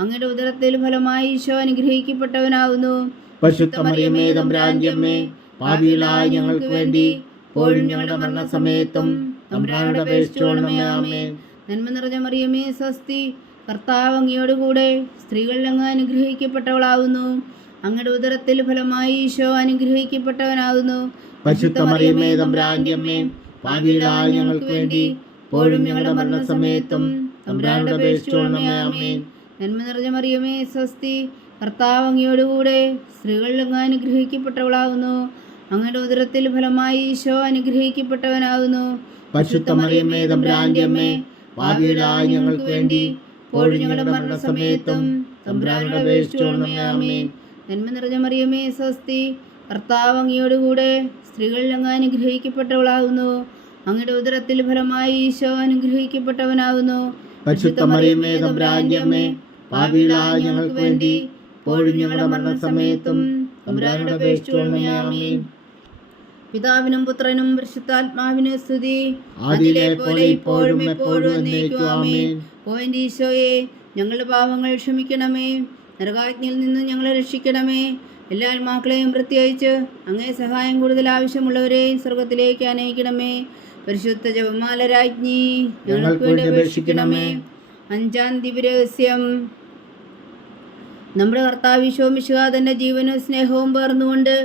അങ്ങയുടെ ഉദരത്തിൽ ഫലമായി ഈശോ അനുഗ്രഹിക്കപ്പെട്ടവനാവുന്നു. പരിശുദ്ധ മറിയമേ, തമ്പുരാന്റെ അമ്മേ, പാപികളായ ഞങ്ങൾക്ക് വേണ്ടി ഇപ്പോഴും ഞങ്ങളുടെ മരണസമയത്തും തമ്പുരാനോട് അപേക്ഷിച്ചുകൊള്ളണമേ. ആമേൻ. നന്മ നിറഞ്ഞ മറിയമേ, സ്വസ്തി, കർത്താവ് അങ്ങയോടുകൂടെ സ്ത്രീകളിൽ അങ്ങ് അനുഗ്രഹിക്കപ്പെട്ടവളാവുന്നു. അങ്ങയുടെ ഉദരത്തിൽ ഫലമായി ഈശോ അനുഗ്രഹിക്കപ്പെട്ടവനാവുന്നു. പരിശുദ്ധ മറിയമേ, തമ്പുരാന്റെ അമ്മേ, പാപികളായ ഞങ്ങൾക്ക് വേണ്ടി ഇപ്പോഴും ഞങ്ങളുടെ മരണസമയത്തും തമ്പുരാനോട് അപേക്ഷിച്ചുകൊള്ളണമേ. ആമേൻ. നന്മ നിറഞ്ഞ മറിയമേ, സ്വസ്തി, കർത്താവ് അങ്ങയോടുകൂടെ സ്ത്രീകളിൽ അങ്ങ് അനുഗ്രഹിക്കപ്പെട്ടവളാവുന്നു. അങ്ങയുടെ ഉദരത്തിൽ ഫലമായി ഈശോ അനുഗ്രഹിക്കപ്പെട്ടവനാവുന്നു. പരിശുദ്ധ മറിയമേ, തമ്പുരാന്റെ അമ്മേ, പാപികളായ ഞങ്ങൾക്ക് വേണ്ടി ഇപ്പോഴും ഞങ്ങളുടെ മരണസമയത്തും തമ്പുരാനോട് അപേക്ഷിച്ചുകൊള്ളണമേ. ആമേൻ. നന്മ നിറഞ്ഞ മറിയമേ, സ്വസ്തി, കർത്താവ് അങ്ങയോടുകൂടെ സ്ത്രീകളിൽ അങ്ങ് അനുഗ്രഹിക്കപ്പെട്ടവളാവുന്നു. അങ്ങയുടെ ഉദരത്തിൽ ഫലമായി ഈശോ അനുഗ്രഹിക്കപ്പെട്ടവനാവുന്നു. പരിശുദ്ധ മറിയമേ, തമ്പുരാന്റെ അമ്മേ, പാപികളായ ഞങ്ങൾക്ക് വേണ്ടി ഇപ്പോഴും ഞങ്ങളുടെ മരണസമയത്തും തമ്പുരാനോട് അപേക്ഷിച്ചുകൊള്ളണമേ. ആമേൻ. പിതാവിനും പുത്രനും പരിശുദ്ധാത്മാവിനും സ്തുതി, ആദിയിലെ പോലെ ഇപ്പോഴും എപ്പോഴും എന്നേക്കും. ആമേൻ. ഓ എൻ്റെ ഈശോയെ, ഞങ്ങളുടെ പാപങ്ങൾ ക്ഷമിക്കണമേ. നരകാജ്ഞയിൽ നിന്ന് ഞങ്ങളെ രക്ഷിക്കണമേ. എല്ലാ ആത്മാക്കളെയും പ്രത്യേകിച്ച് അങ്ങേ സഹായം കൂടുതൽ ആവശ്യമുള്ളവരെയും സ്വർഗത്തിലേക്ക് അനയിക്കണമേ. പരിശുദ്ധ ജപമാല രാജ്ഞി, ഞങ്ങൾക്ക് വേണ്ടി അപേക്ഷിക്കണമേ. അഞ്ചാം ദിവരഹസ്യം. നമ്മുടെ കർത്താവ് ഈശോ മിശിഹാ തൻ്റെ ജീവനും സ്നേഹവും പകർന്നുകൊണ്ട്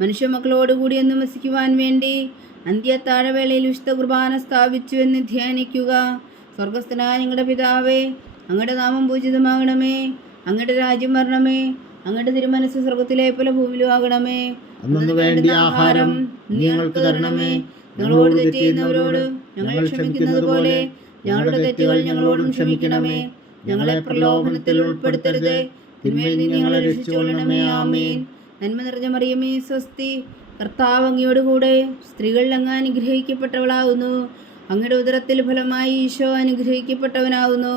മനുഷ്യമക്കളോടുകൂടി എന്ന് വസിക്കുവാൻ വേണ്ടി അന്ത്യത്താഴവേളയിൽ വിശുദ്ധ കുർബാന സ്ഥാപിച്ചു എന്ന് ധ്യാനിക്കുക. സ്വർഗസ്ഥനായ ഞങ്ങളുടെ പിതാവേ, അങ്ങയുടെ നാമം പൂജിതമാകണമേ. അങ്ങയുടെ രാജ്യം വരണമേ. അങ്ങയുടെ തിരുമനസ് സ്വർഗത്തിലെ പോലെ ഭൂമിയിലും ആകണമേ. അന്നു വേണ്ടി ആഹാരം ഞങ്ങൾക്ക് തരണമേ. ഞങ്ങളോട് തെറ്റ് ചെയ്യുന്നവരോട് ഞങ്ങൾ ക്ഷമിക്കുന്നത് പോലെ ഞങ്ങളുടെ തെറ്റുകൾ ഞങ്ങളോടും ക്ഷമിക്കണമേ. ഞങ്ങളെ പ്രലോഭനത്തിൽ ഉൾപ്പെടുത്തരുത്, തിന്മയിൽ നിന്ന് ഞങ്ങളെ രക്ഷിച്ചുകൊള്ളണമേ. ആമേൻ. നന്മ നിറഞ്ഞ മറിയമേ, സ്വസ്തി, കർത്താവ് അങ്ങയോടുകൂടെ സ്ത്രീകളിൽ അങ്ങ് അനുഗ്രഹിക്കപ്പെട്ടവളാവുന്നു. അങ്ങയുടെ ഉദരത്തിൽ ഫലമായി ഈശോ അനുഗ്രഹിക്കപ്പെട്ടവനാവുന്നു.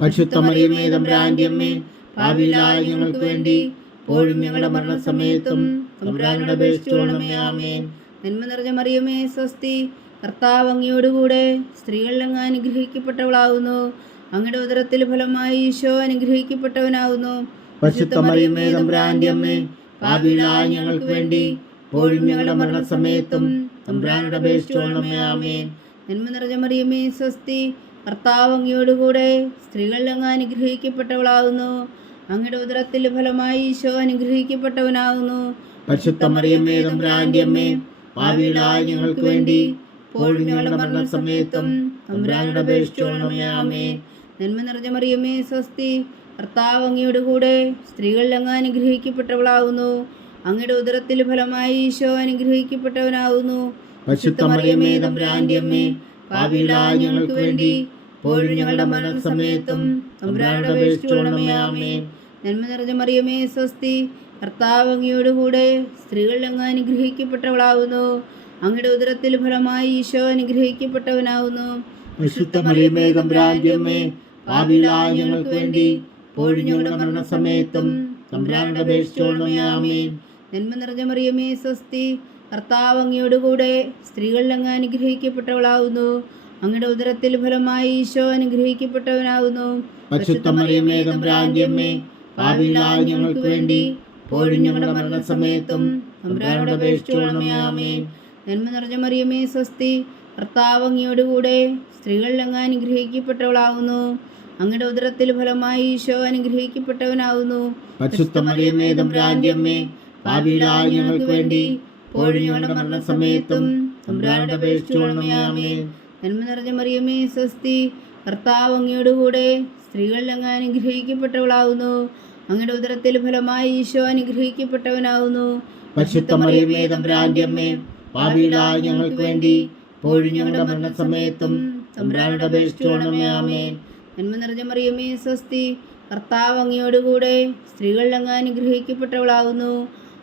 പരിശുദ്ധ മറിയമേ, തമ്പുരാന്റെ അമ്മേ, പാപികളായ ഞങ്ങൾക്ക് വേണ്ടി ഇപ്പോഴും ഞങ്ങളുടെ മരണസമയത്തും തമ്പുരാനോട് അപേക്ഷിച്ചുകൊള്ളണമേ. ആമേൻ. നന്മ നിറഞ്ഞ മറിയമേ, സ്വസ്തി, കർത്താവ് അങ്ങയോടുകൂടെ സ്ത്രീകളിൽ അങ്ങ് അനുഗ്രഹിക്കപ്പെട്ടവളാകുന്നു. അങ്ങയുടെ ഉദരത്തിൽ ഫലമായി ഈശോ അനുഗ്രഹിക്കപ്പെട്ടവനാകുന്നു. പരിശുദ്ധ മറിയമേ തമ്പുരാന്റെ അമ്മേ, പാപികളായ ഞങ്ങൾക്ക് വേണ്ടി ഇപ്പോഴും ഞങ്ങളുടെ മരണസമയത്തും തമ്പുരാനോട് അപേക്ഷിച്ചുകൊള്ളണമേ. ആമേൻ. നന്മ നിറഞ്ഞ മറിയമേ സ്വസ്തി, കർത്താവ് അങ്ങയോടുകൂടെ സ്ത്രീകളിൽ അങ്ങ് അനുഗ്രഹിക്കപ്പെട്ടവളാകുന്നു. അങ്ങയുടെ ഉദരത്തിൽ ഫലമായി ഈശോ അനുഗ്രഹിക്കപ്പെട്ടവനാകുന്നു. പരിശുദ്ധ മറിയമേ തമ്പുരാന്റെ അമ്മേ, പാപികളായ ഞങ്ങൾക്ക് വേണ്ടി ഇപ്പോഴും ഞങ്ങളുടെ മരണസമയത്തും തമ്പുരാനോട് അപേക്ഷിച്ചുകൊള്ളണമേ. ആമേൻ. നന്മ നിറഞ്ഞ മറിയമേ സ്വസ്തി, കർത്താവ് അങ്ങയോടുകൂടെ സ്ത്രീകളിൽ അങ്ങ് അനുഗ്രഹിക്കപ്പെട്ടവളാകുന്നു. അങ്ങയുടെ ഉദരത്തിൽ ഫലമായി ഈശോ അനുഗ്രഹിക്കപ്പെട്ടവനാകുന്നു. പരിശുദ്ധ മറിയമേ തമ്പുരാന്റെ അമ്മേ, പാപികളായ ഞങ്ങൾക്ക് വേണ്ടി ഇപ്പോഴും ഞങ്ങളുടെ മരണസമയത്തും തമ്പുരാനോട് അപേക്ഷിച്ചുകൊള്ളണമേ. ആമേൻ. നന്മ നിറഞ്ഞ മറിയമേ സ്വസ്തി, കർത്താവ് അങ്ങയോടുകൂടെ സ്ത്രീകളിൽ അങ്ങ് അനുഗ്രഹിക്കപ്പെട്ടവളാകുന്നു. അങ്ങയുടെ ഉദരത്തിൽ ഫലമായി ഈശോ അനുഗ്രഹിക്കപ്പെട്ടവനാകുന്നു. പരിശുദ്ധ മറിയമേ തമ്പുരാന്റെ അമ്മേ, പാപികളായ ഞങ്ങൾക്ക് വേണ്ടി ഇപ്പോഴും ഞങ്ങളുടെ മരണസമയത്തും തമ്പുരാനോട് അപേക്ഷിച്ചുകൊള്ളണമേ. ആമേൻ. നന്മ നിറഞ്ഞ മറിയമേ സ്വസ്തി, കർത്താവ് അങ്ങയോടുകൂടെ സ്ത്രീകളിൽ അങ്ങ് അനുഗ്രഹിക്കപ്പെട്ടവളാകുന്നു. അങ്ങയുടെ ഉദരത്തിൽ ഫലമായി ഈശോ അനുഗ്രഹിക്കപ്പെട്ടവനാകുന്നു. പരിശുദ്ധ മറിയമേ തമ്പുരാന്റെ അമ്മേ, പാപികളായ ഞങ്ങൾക്ക് വേണ്ടി ഇപ്പോഴും ഞങ്ങളുടെ മരണസമയത്തും തമ്പുരാനോട് അപേക്ഷിച്ചുകൊള്ളണമേ. ആമേൻ. നന്മ നിറഞ്ഞ മറിയമേ സ്വസ്തി, കർത്താവ് അങ്ങയോടുകൂടെ സ്ത്രീകളിൽ അങ്ങ് അനുഗ്രഹിക്കപ്പെട്ടവളാകുന്നു. അങ്ങയുടെ ഉദരത്തിൽ ഫലമായി ഈശോ അനുഗ്രഹിക്കപ്പെട്ടവനാകുന്നു. പരിശുദ്ധ മറിയമേ തമ്പുരാന്റെ അമ്മേ, പാപികളായ ഞങ്ങൾക്ക് വേണ്ടി ഇപ്പോഴും ഞങ്ങളുടെ മരണസമയത്തും തമ്പുരാനോട് അപേക്ഷിച്ചുകൊള്ളണമേ. ആമേൻ. നന്മ നിറഞ്ഞ മറിയമേ സ്വസ്തി, കർത്താവ് അങ്ങയോടുകൂടെ സ്ത്രീകളിൽ അങ്ങ് അനുഗ്രഹിക്കപ്പെട്ടവളാകുന്നു. അങ്ങയുടെ ഉദരത്തിൽ ഫലമായി ഈശോ അനുഗ്രഹിക്കപ്പെട്ടവനാകുന്നു. പരിശുദ്ധ മറിയമേ തമ്പുരാന്റെ അമ്മേ, പാപികളായ ഞങ്ങൾക്ക് വേണ്ടി ഇപ്പോഴും ഞങ്ങളുടെ മരണസമയത്തും തമ്പുരാനോട് അപേക്ഷിച്ചുകൊള്ളണമേ. ആമേൻ. നന്മ നിറഞ്ഞ മറിയമേ സ്വസ്തി, കർത്താവ് അങ്ങയോടുകൂടെ സ്ത്രീകളിൽ അങ്ങ് അനുഗ്രഹിക്കപ്പെട്ടവളാകുന്നു.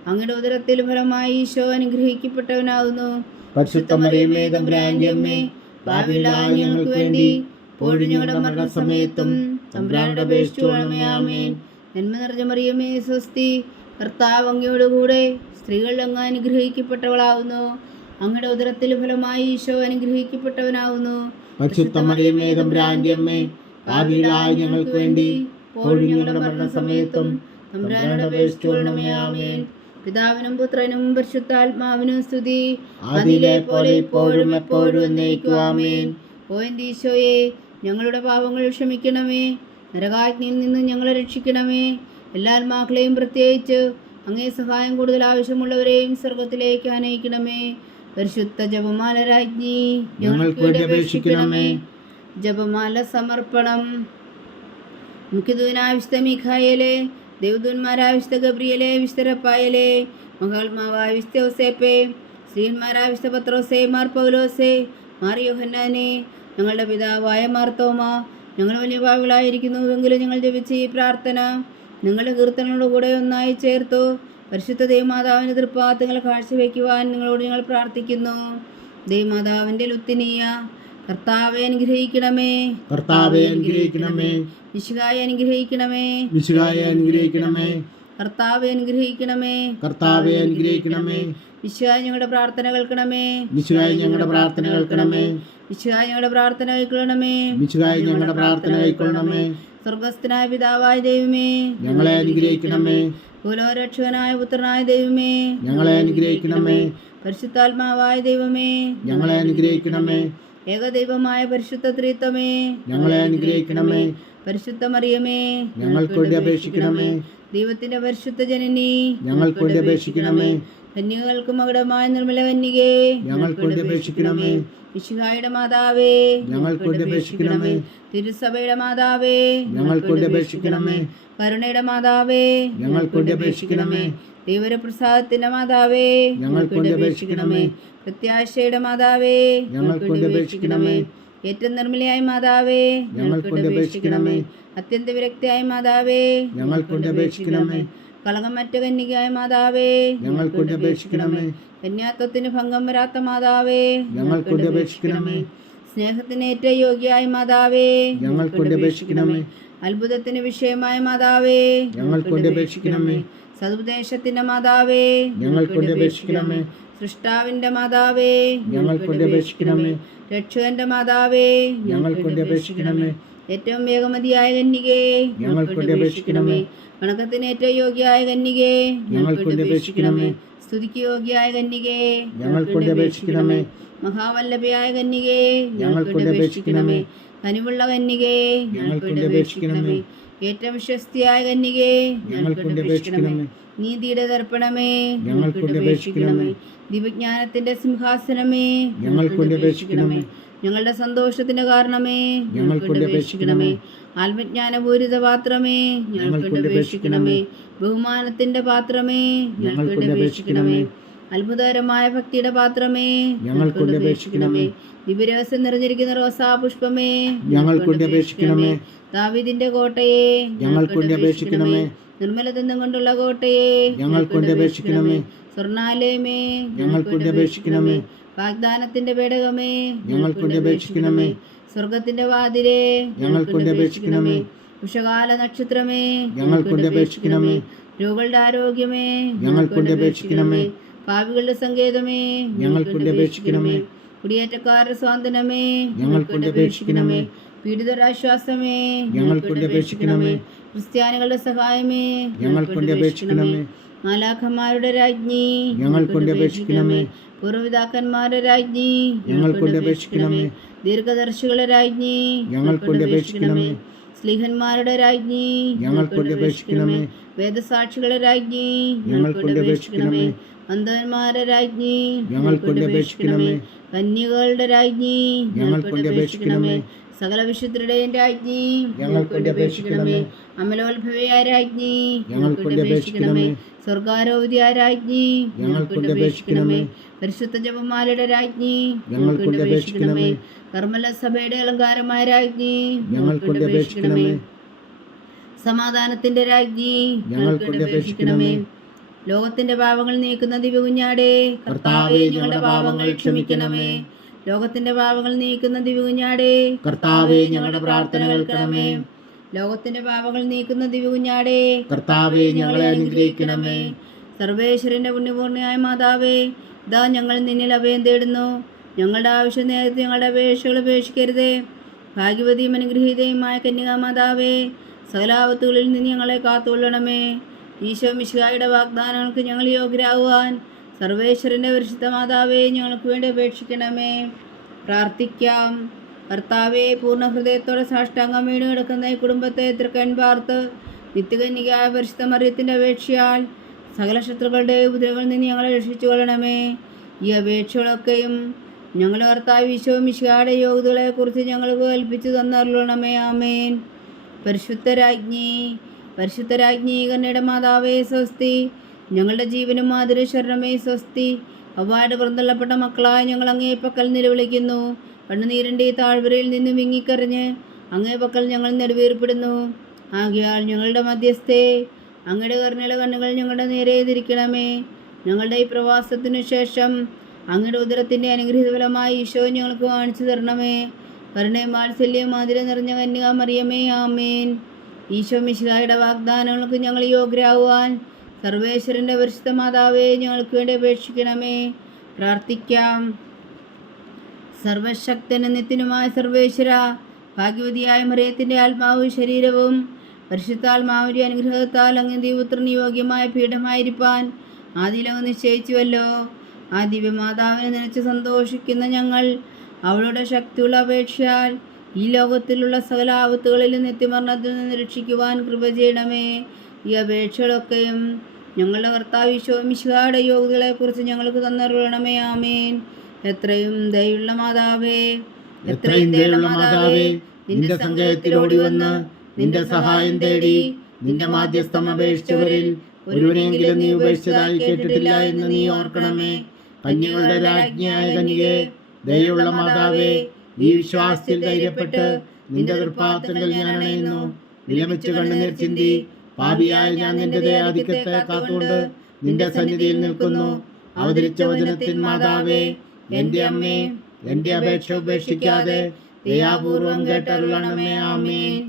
അങ്ങയുടെ ഉദരത്തിൽ ഫലമായി ഈശോ അനുഗ്രഹിക്കപ്പെട്ടവനാകുന്നു. പരിശുദ്ധ മറിയമേ തമ്പുരാന്റെ അമ്മേ, പാപികളായ ഞങ്ങൾക്ക് വേണ്ടി ഇപ്പോഴും ഞങ്ങളുടെ മരണസമയത്തും തമ്പുരാനോട് അപേക്ഷിച്ചുകൊള്ളണമേ. ആമേൻ. നന്മ നിറഞ്ഞ മറിയമേ സ്വസ്തി, കർത്താവ് അങ്ങയോടുകൂടെ സ്ത്രീകളിൽ അങ്ങ് അനുഗ്രഹിക്കപ്പെട്ടവളാകുന്നു. അങ്ങയുടെ ഉദരത്തിൽ ഫലമായി ഈശോ അനുഗ്രഹിക്കപ്പെട്ടവനാകുന്നു. പരിശുദ്ധ മറിയമേ തമ്പുരാന്റെ അമ്മേ, പാപികളായ ഞങ്ങൾക്ക് വേണ്ടി ഇപ്പോഴും ഞങ്ങളുടെ മരണസമയത്തും തമ്പുരാനോട് അപേക്ഷിച്ചുകൊള്ളണമേ. ആമേൻ. പിതാവിനും പുത്രനും പരിശുദ്ധാത്മാവിനും സ്തുതി, അതിലെ പോലെ ഇപ്പോഴും എപ്പോഴും എന്നേക്കും. ആമേൻ. ഓ എൻ്റെ ഈശോയെ, ഞങ്ങളുടെ പാപങ്ങൾ ക്ഷമിക്കണമേ. നരകാഗ്നിയിൽ നിന്ന് ഞങ്ങളെ രക്ഷിക്കണമേ. എല്ലാ ആത്മാക്കളെയും പ്രത്യേകിച്ച് അങ്ങേ സഹായം കൂടുതൽ ആവശ്യമുള്ളവരെയും സ്വർഗത്തിലേക്ക് ആനയിക്കണമേ. പരിശുദ്ധ ജപമാല രാജ്ഞി, ഞങ്ങൾക്ക് വേണ്ടി അപേക്ഷിക്കണമേ. ജപമാല സമർപ്പണം. മുഖ്യദൂതനായ വിശുദ്ധ മീഖായേലേ, ദേവദൂതന്മാരായ വിശുദ്ധ ഗബ്രിയേലേ, വിശുദ്ധ റഫായേലേ, മഹാത്മാവായ വിശുദ്ധ യോസേപ്പേ, ശ്രീഹന്മാരായ വിശുദ്ധ പത്രോസേ, മാർ പൗലോസേ, മാർ യോഹന്നാനേ, ഞങ്ങളുടെ പിതാവായ മാർത്തോമ, ഞങ്ങൾ വലിയ പാപികളായിരിക്കുന്നുവെങ്കിലും ഞങ്ങൾ ജപിച്ച ഈ പ്രാർത്ഥന നിങ്ങളുടെ കീർത്തനങ്ങളോടുകൂടെ ഒന്നായി ചേർത്തു പരിശുദ്ധ ദൈവമാതാവിൻ്റെ തൃപ്പാദങ്ങൾ കാഴ്ചവെക്കുവാൻ നിങ്ങളോട് ഞങ്ങൾ പ്രാർത്ഥിക്കുന്നു. ദൈവമാതാവിൻ്റെ ലുത്തിനിയ, കർത്താവെ അനുഗ്രഹിക്കണമേ. കർത്താവെ അനുഗ്രഹിക്കണമേ. മിശിഹായെ അനുഗ്രഹിക്കണമേ. മിശിഹായെ അനുഗ്രഹിക്കണമേ. കർത്താവെ അനുഗ്രഹിക്കണമേ. കർത്താവെ അനുഗ്രഹിക്കണമേ. മിശിഹായെ ഞങ്ങളുടെ പ്രാർത്ഥന കേൾക്കണമേ. മിശിഹായെ ഞങ്ങളുടെ പ്രാർത്ഥന കേൾക്കണമേ. മിശിഹായെ ഞങ്ങളുടെ പ്രാർത്ഥന കൈക്കൊള്ളണമേ. മിശിഹായെ ഞങ്ങളുടെ പ്രാർത്ഥന കൈക്കൊള്ളണമേ. സ്വർഗസ്ഥനായ പിതാവായ ദൈവമേ, ഞങ്ങളെ അനുഗ്രഹിക്കണമേ. ഭൂലോകരക്ഷകനായ പുത്രനായ ദൈവമേ, ഞങ്ങളെ അനുഗ്രഹിക്കണമേ. പരിശുദ്ധാത്മാവായ ദൈവമേ, ഞങ്ങളെ അനുഗ്രഹിക്കണമേ. ഏകദൈവമായ പരിശുദ്ധ ത്രിത്വമേ, ഞങ്ങളെ അനുഗ്രഹിക്കണമേ. പരിശുദ്ധ മറിയമേ, ഞങ്ങൾക്ക് വേണ്ടി അപേക്ഷിക്കണമേ. ദൈവത്തിന്റെ പരിശുദ്ധ ജനനി, ഞങ്ങൾക്ക് വേണ്ടി അപേക്ഷിക്കണമേ. കന്യകൾക്ക് മകുടമായ നിർമ്മല കന്യകേ, ഞങ്ങൾക്ക് വേണ്ടി അപേക്ഷിക്കണമേ. മിശിഹായുടെ മാതാവേ, ഞങ്ങൾക്ക് വേണ്ടി അപേക്ഷിക്കണമേ. തിരുസഭയുടെ മാതാവേ, ഞങ്ങൾക്ക് വേണ്ടി അപേക്ഷിക്കണമേ. കരുണയുടെ മാതാവേ, ഞങ്ങൾക്ക് വേണ്ടി അപേക്ഷിക്കണമേ. ദൈവപ്രസാദത്തിന്റെ മാതാവേ, ഞങ്ങൾക്ക് വേണ്ടി അപേക്ഷിക്കണമേ. പ്രത്യാശയുടെ മാതാവേ, ഞങ്ങൾക്ക് വേണ്ടി അപേക്ഷിക്കണമേ. ഏറ്റവും നിർമ്മലയായ മാതാവേ, ഞങ്ങൾക്ക് വേണ്ടി അപേക്ഷിക്കണമേ. അത്യന്ത വിരക്തിയായ മാതാവേ, ഞങ്ങൾക്ക് വേണ്ടി അപേക്ഷിക്കണമേ. കളങ്കമറ്റ കന്യകയായ മാതാവേ, ഞങ്ങൾക്ക് വേണ്ടി അപേക്ഷിക്കണമേ. കന്യാത്വത്തിന് ഭംഗം വരാത്ത മാതാവേ, ഞങ്ങൾക്ക് വേണ്ടി അപേക്ഷിക്കണമേ. സ്നേഹത്തിന് ഏറ്റവും യോഗ്യയായ മാതാവേ, ഞങ്ങൾക്ക് വേണ്ടി അപേക്ഷിക്കണമേ. അത്ഭുതത്തിന് വിഷയമായ മാതാവേ, ഞങ്ങൾക്ക് വേണ്ടി അപേക്ഷിക്കണമേ. സതുപദേശത്തിന്റെ മാതാവേ, ഞങ്ങൾക്ക് വേണ്ടി അപേക്ഷിക്കണമേ. സൃഷ്ടാവിന്റെ മാതാവേ, ഞങ്ങൾക്ക് വേണ്ടി അപേക്ഷിക്കണമേ. രക്ഷകന്റെ മാതാവേ, ഞങ്ങൾക്ക് വേണ്ടി അപേക്ഷിക്കണമേ. ഏറ്റവും വേഗമതിയായ കന്യകേ, ഞങ്ങൾക്ക് വേണ്ടി അപേക്ഷിക്കണമേ. വണക്കത്തിന് ഏറ്റവും യോഗ്യയായ കന്യകേ, ഞങ്ങൾക്ക് വേണ്ടി അപേക്ഷിക്കണമേ. സ്തുതിക്ക് യോഗ്യയായ കന്യകേ, ഞങ്ങൾക്ക് വേണ്ടി അപേക്ഷിക്കണമേ. മഹാവല്ലഭയായ കന്യകേ, ഞങ്ങൾക്ക് വേണ്ടി അപേക്ഷിക്കണമേ. കനിവുള്ള കന്യകേ, ഞങ്ങൾക്ക് വേണ്ടി അപേക്ഷിക്കണമേ. ഏറ്റവും വിശ്വസ്തിയായ കന്യകേ, ഞങ്ങൾക്ക് വേണ്ടി അപേക്ഷിക്കണമേ. നീതിയുടെ ദർപ്പണമേ, ഞങ്ങൾക്ക് വേണ്ടി അപേക്ഷിക്കണമേ. ദിവജ്ഞാനത്തിന്റെ സിംഹാസനമേ, ഞങ്ങൾക്ക് വേണ്ടി അപേക്ഷിക്കണമേ. ഞങ്ങളുടെ സന്തോഷത്തിന്റെ കാരണമേ, ഞങ്ങൾക്ക് വേണ്ടി അപേക്ഷിക്കണമേ. ആത്മജ്ഞാനപൂരിത പാത്രമേ, ഞങ്ങൾക്ക് വേണ്ടി അപേക്ഷിക്കണമേ. ബഹുമാനത്തിന്റെ പാത്രമേ, ഞങ്ങൾക്ക് വേണ്ടി അപേക്ഷിക്കണമേ. അത്ഭുതകരമായ ഭക്തിയുടെ പാത്രമേ, ഞങ്ങൾക്ക് വേണ്ടി അപേക്ഷിക്കണമേ. ദിവ്യരഹസ്യം നിറഞ്ഞിരിക്കുന്ന റോസാ പുഷ്പമേ, ഞങ്ങൾക്ക് വേണ്ടി അപേക്ഷിക്കണമേ. ദാവീദിന്റെ കോട്ടയെ, ഞങ്ങൾക്ക് വേണ്ടി അപേക്ഷിക്കണമേ. നിർമ്മല ദന്തം കൊണ്ടുള്ള കോട്ടയെ, ഞങ്ങൾക്ക് വേണ്ടി അപേക്ഷിക്കണമേ. സ്വർണാലയമേ, ഞങ്ങൾക്ക് വേണ്ടി അപേക്ഷിക്കണമേ. വാഗ്ദാനത്തിന്റെ പേടകമേ, ഞങ്ങൾക്ക് വേണ്ടി അപേക്ഷിക്കണമേ. സ്വർഗത്തിന്റെ വാതിലേ, ഞങ്ങൾക്ക് വേണ്ടി അപേക്ഷിക്കണമേ. ഉഷകാല നക്ഷത്രമേ, ഞങ്ങൾക്ക് വേണ്ടി അപേക്ഷിക്കണമേ. രോഗികളുടെ ആരോഗ്യമേ, ഞങ്ങൾക്ക് വേണ്ടി അപേക്ഷിക്കണമേ. പാപികളുടെ സങ്കേതമേ, ഞങ്ങൾക്ക് വേണ്ടി അപേക്ഷിക്കണമേ. കുടിയേറ്റക്കാരുടെ സ്വാതന്ത്ര്യമേ, ഞങ്ങൾക്ക് വേണ്ടി അപേക്ഷിക്കണമേ. പീഡിതരാശ്വാസമേ, ഞങ്ങൾക്ക് വേണ്ടി അപേക്ഷിക്കണമേ. ക്രിസ്ത്യാനികളുടെ സഹായമേ, ഞങ്ങൾക്ക് വേണ്ടി അപേക്ഷിക്കണമേ. മാലാഖമാരുടെ രാജ്ഞി, ഞങ്ങൾക്ക് വേണ്ടി അപേക്ഷിക്കണമേ. പൂർവ്വപിതാക്കന്മാരുടെ രാജ്ഞി, ഞങ്ങൾക്ക് വേണ്ടി അപേക്ഷിക്കണമേ. ദീർഘദർശികളുടെ രാജ്ഞി, ഞങ്ങൾക്ക് വേണ്ടി അപേക്ഷിക്കണമേ. സ്ലീഹന്മാരുടെ രാജ്ഞി, ഞങ്ങൾക്ക് വേണ്ടി അപേക്ഷിക്കണമേ. വേദസാക്ഷികളുടെ രാജ്ഞി, ഞങ്ങൾക്ക് വേണ്ടി അപേക്ഷിക്കണമേ. അന്ധന്മാരുടെ രാജ്ഞി, ഞങ്ങൾക്ക് വേണ്ടി അപേക്ഷിക്കണമേ. കന്യകളുടെ രാജ്ഞി, ഞങ്ങൾക്ക് വേണ്ടി അപേക്ഷിക്കണമേ. സകല വിശുദ്ധരുടെയും രാജ്ഞി, ഞങ്ങൾക്ക് വേണ്ടി അപേക്ഷിക്കണമേ. അമലോത്ഭവയായ രാജ്ഞി, ഞങ്ങൾക്ക് വേണ്ടി അപേക്ഷിക്കണമേ. സ്വർഗാരോപിതയായ രാജ്ഞി, ഞങ്ങൾക്ക് വേണ്ടി അപേക്ഷിക്കണമേ. പരിശുദ്ധ ജപമാലയുടെ രാജ്ഞി, ഞങ്ങൾക്ക് വേണ്ടി അപേക്ഷിക്കണമേ. കർമ്മല സഭയുടെ അലങ്കാരമായ രാജ്ഞി, ഞങ്ങൾക്ക് വേണ്ടി അപേക്ഷിക്കണമേ. സമാധാനത്തിന്റെ രാജ്ഞി, ഞങ്ങൾക്ക് വേണ്ടി അപേക്ഷിക്കണമേ. ലോകത്തിന്റെ പാപങ്ങൾ നീക്കുന്ന ദിവ്യകുഞ്ഞാടേ, കർത്താവേ, ഞങ്ങളുടെ പാപങ്ങൾ ക്ഷമിക്കണമേ. ലോകത്തിന്റെ പാപങ്ങൾ നീക്കുന്ന ദിവ്യകുഞ്ഞാടേ, കർത്താവേ, ഞങ്ങളുടെ പ്രാർത്ഥന കേൾക്കണമേ. ലോകത്തിന്റെ പാപങ്ങൾ നീക്കുന്ന ദിവ്യകുഞ്ഞാടേ, കർത്താവേ, ഞങ്ങളെ അനുഗ്രഹിക്കണമേ. സർവേശ്വരന്റെ പുണ്യപൂർണ്ണയായ മാതാവേ, ഇതാ ഞങ്ങൾ നിന്നിൽ അഭയം തേടുന്നു. ഞങ്ങളുടെ ആവശ്യം നേരത്തെ ഞങ്ങളുടെ അപേക്ഷകൾ ഉപേക്ഷിക്കരുതേ. ഭാഗ്യവതിയും അനുഗ്രഹീതയുമായ കന്യകാമാതാവേ, സകലാപത്തുകളിൽ നിന്ന് ഞങ്ങളെ കാത്തുകൊള്ളണമേ. ഈശോ മിശിഹായുടെ വാഗ്ദാനങ്ങൾക്ക് ഞങ്ങൾ യോഗ്യരാകുവാൻ സർവേശ്വരൻ്റെ പരിശുദ്ധ മാതാവേ, ഞങ്ങൾക്ക് വേണ്ടി അപേക്ഷിക്കണമേ. പ്രാർത്ഥിക്കാം. കർത്താവെ, പൂർണ്ണ ഹൃദയത്തോടെ സാഷ്ടാംഗം വീണ് കിടക്കുന്ന ഈ കുടുംബത്തെ തൃക്കൺ പാർത്ത് നിത്യകന്യകയായ പരിശുദ്ധ മറിയത്തിൻ്റെ അപേക്ഷയാൽ സകല ശത്രുക്കളുടെ ഉപദ്രവങ്ങളിൽ നിന്ന് ഞങ്ങളെ രക്ഷിച്ചു കൊള്ളണമേ. ഈ അപേക്ഷകളൊക്കെയും ഞങ്ങളുടെ കർത്താവ് ഈശോ മിശിഹായുടെ യോഗ്യതകളെക്കുറിച്ച് ഞങ്ങൾക്ക് കൽപ്പിച്ചു തന്നരുളണമേ. ആമേൻ. പരിശുദ്ധരാജ്ഞി കന്യയുടെ മാതാവേ സ്വസ്തി. ഞങ്ങളുടെ ജീവനും മാതിരി ശരണമേ സ്വസ്തി. അവ്വായുടെ പുറന്തള്ളപ്പെട്ട മക്കളായ ഞങ്ങൾ അങ്ങേ പക്കൽ നിലവിളിക്കുന്നു. കണ്ണുനീരിൻ്റെ ഈ താഴ്വരയിൽ നിന്ന് വിങ്ങിക്കറിഞ്ഞ് അങ്ങേ പക്കൽ ഞങ്ങൾ നെടുവീർപ്പെടുന്നു. ആകയാൽ ഞങ്ങളുടെ മധ്യസ്ഥേ, അങ്ങയുടെ കരുണയുള്ള കണ്ണുകൾ ഞങ്ങളുടെ നേരെ തിരിക്കണമേ. ഞങ്ങളുടെ ഈ പ്രവാസത്തിനു ശേഷം അങ്ങയുടെ ഉദരത്തിൻ്റെ അനുഗ്രഹീത ഫലമായി ഈശോ ഞങ്ങൾക്ക് കാണിച്ചു തരണമേ. കരുണയും വാത്സല്യവും മാതിരി നിറഞ്ഞ കന്യക മറിയമേ, ആമേൻ. ഈശോ മിശിഹായുടെ വാഗ്ദാനങ്ങൾക്ക് ഞങ്ങൾ യോഗ്യരാകുവാൻ സർവേശ്വരൻ്റെ പരിശുദ്ധ മാതാവേ, ഞങ്ങൾക്ക് വേണ്ടി അപേക്ഷിക്കണമേ. പ്രാർത്ഥിക്കാം. സർവശക്തനും നിത്യനുമായ സർവേശ്വര, ഭാഗ്യവതിയായ മറിയത്തിൻ്റെ ആത്മാവും ശരീരവും പരിശുദ്ധാത്മാവിൻ്റെ അനുഗ്രഹത്താൽ അങ്ങ് ദൈവപുത്രന് യോഗ്യമായ പീഠമായിരിക്കാൻ ആദിയിലങ്ങ് നിശ്ചയിച്ചുവല്ലോ. ആ ദിവ്യമാതാവിനെ നനച്ച് സന്തോഷിക്കുന്ന ഞങ്ങൾ അവളുടെ ശക്തിയുള്ള അപേക്ഷയാൽ ഈ ലോകത്തിലുള്ള സകല ആപത്തുകളിലും നിത്യമരണത്തിൽ നിന്ന് രക്ഷിക്കുവാൻ കൃപ ചെയ്യണമേ. ഈ അപേക്ഷകളൊക്കെയും ഞങ്ങളുടെ കർത്താവ് ഈശോ മിശിഹായുടെ യോഗ്യതകളെക്കുറിച്ച് ഞങ്ങൾക്ക് തന്നരുളണമേ. ആമേൻ. എത്രയും ദയുള്ള മാതാവേ, നിന്റെ സങ്കേതത്തിലോടി വന്ന് നിന്റെ സഹായം തേടി നിന്റെ മാധ്യസ്ഥം അപേക്ഷിച്ചവരിൽ ഒരുവനെങ്കിലും നീ ഉപേക്ഷിച്ചതായി കേട്ടിട്ടില്ല എന്ന് നീ ഓർക്കണമേ. കന്യകളുടെ രാജ്ഞിയായ കന്യകേ, ദയുള്ള മാതാവേ, ഈ വിശ്വാസത്തിൽ ധൈര്യപ്പെട്ട് നിന്റെ തൃപ്പാദത്തിൽ ഞാൻ അണയുന്നു. വിലമിച്ചു കണ്ണുനീർ ചിന്തി പാപിയായ ഞാൻ നിന്റെ ദയാധിക്യത്തെ കാത്തുകൊണ്ട് നിന്റെ സന്നിധിയിൽ നിൽക്കുന്നു. അവതരിച്ച വചനത്തിൻ മാതാവേ, എൻ്റെ അമ്മേ, എൻ്റെ അപേക്ഷ ഉപേക്ഷിക്കാതെ ദയാപൂർവം കേട്ടരുളണമേ. ആമേൻ.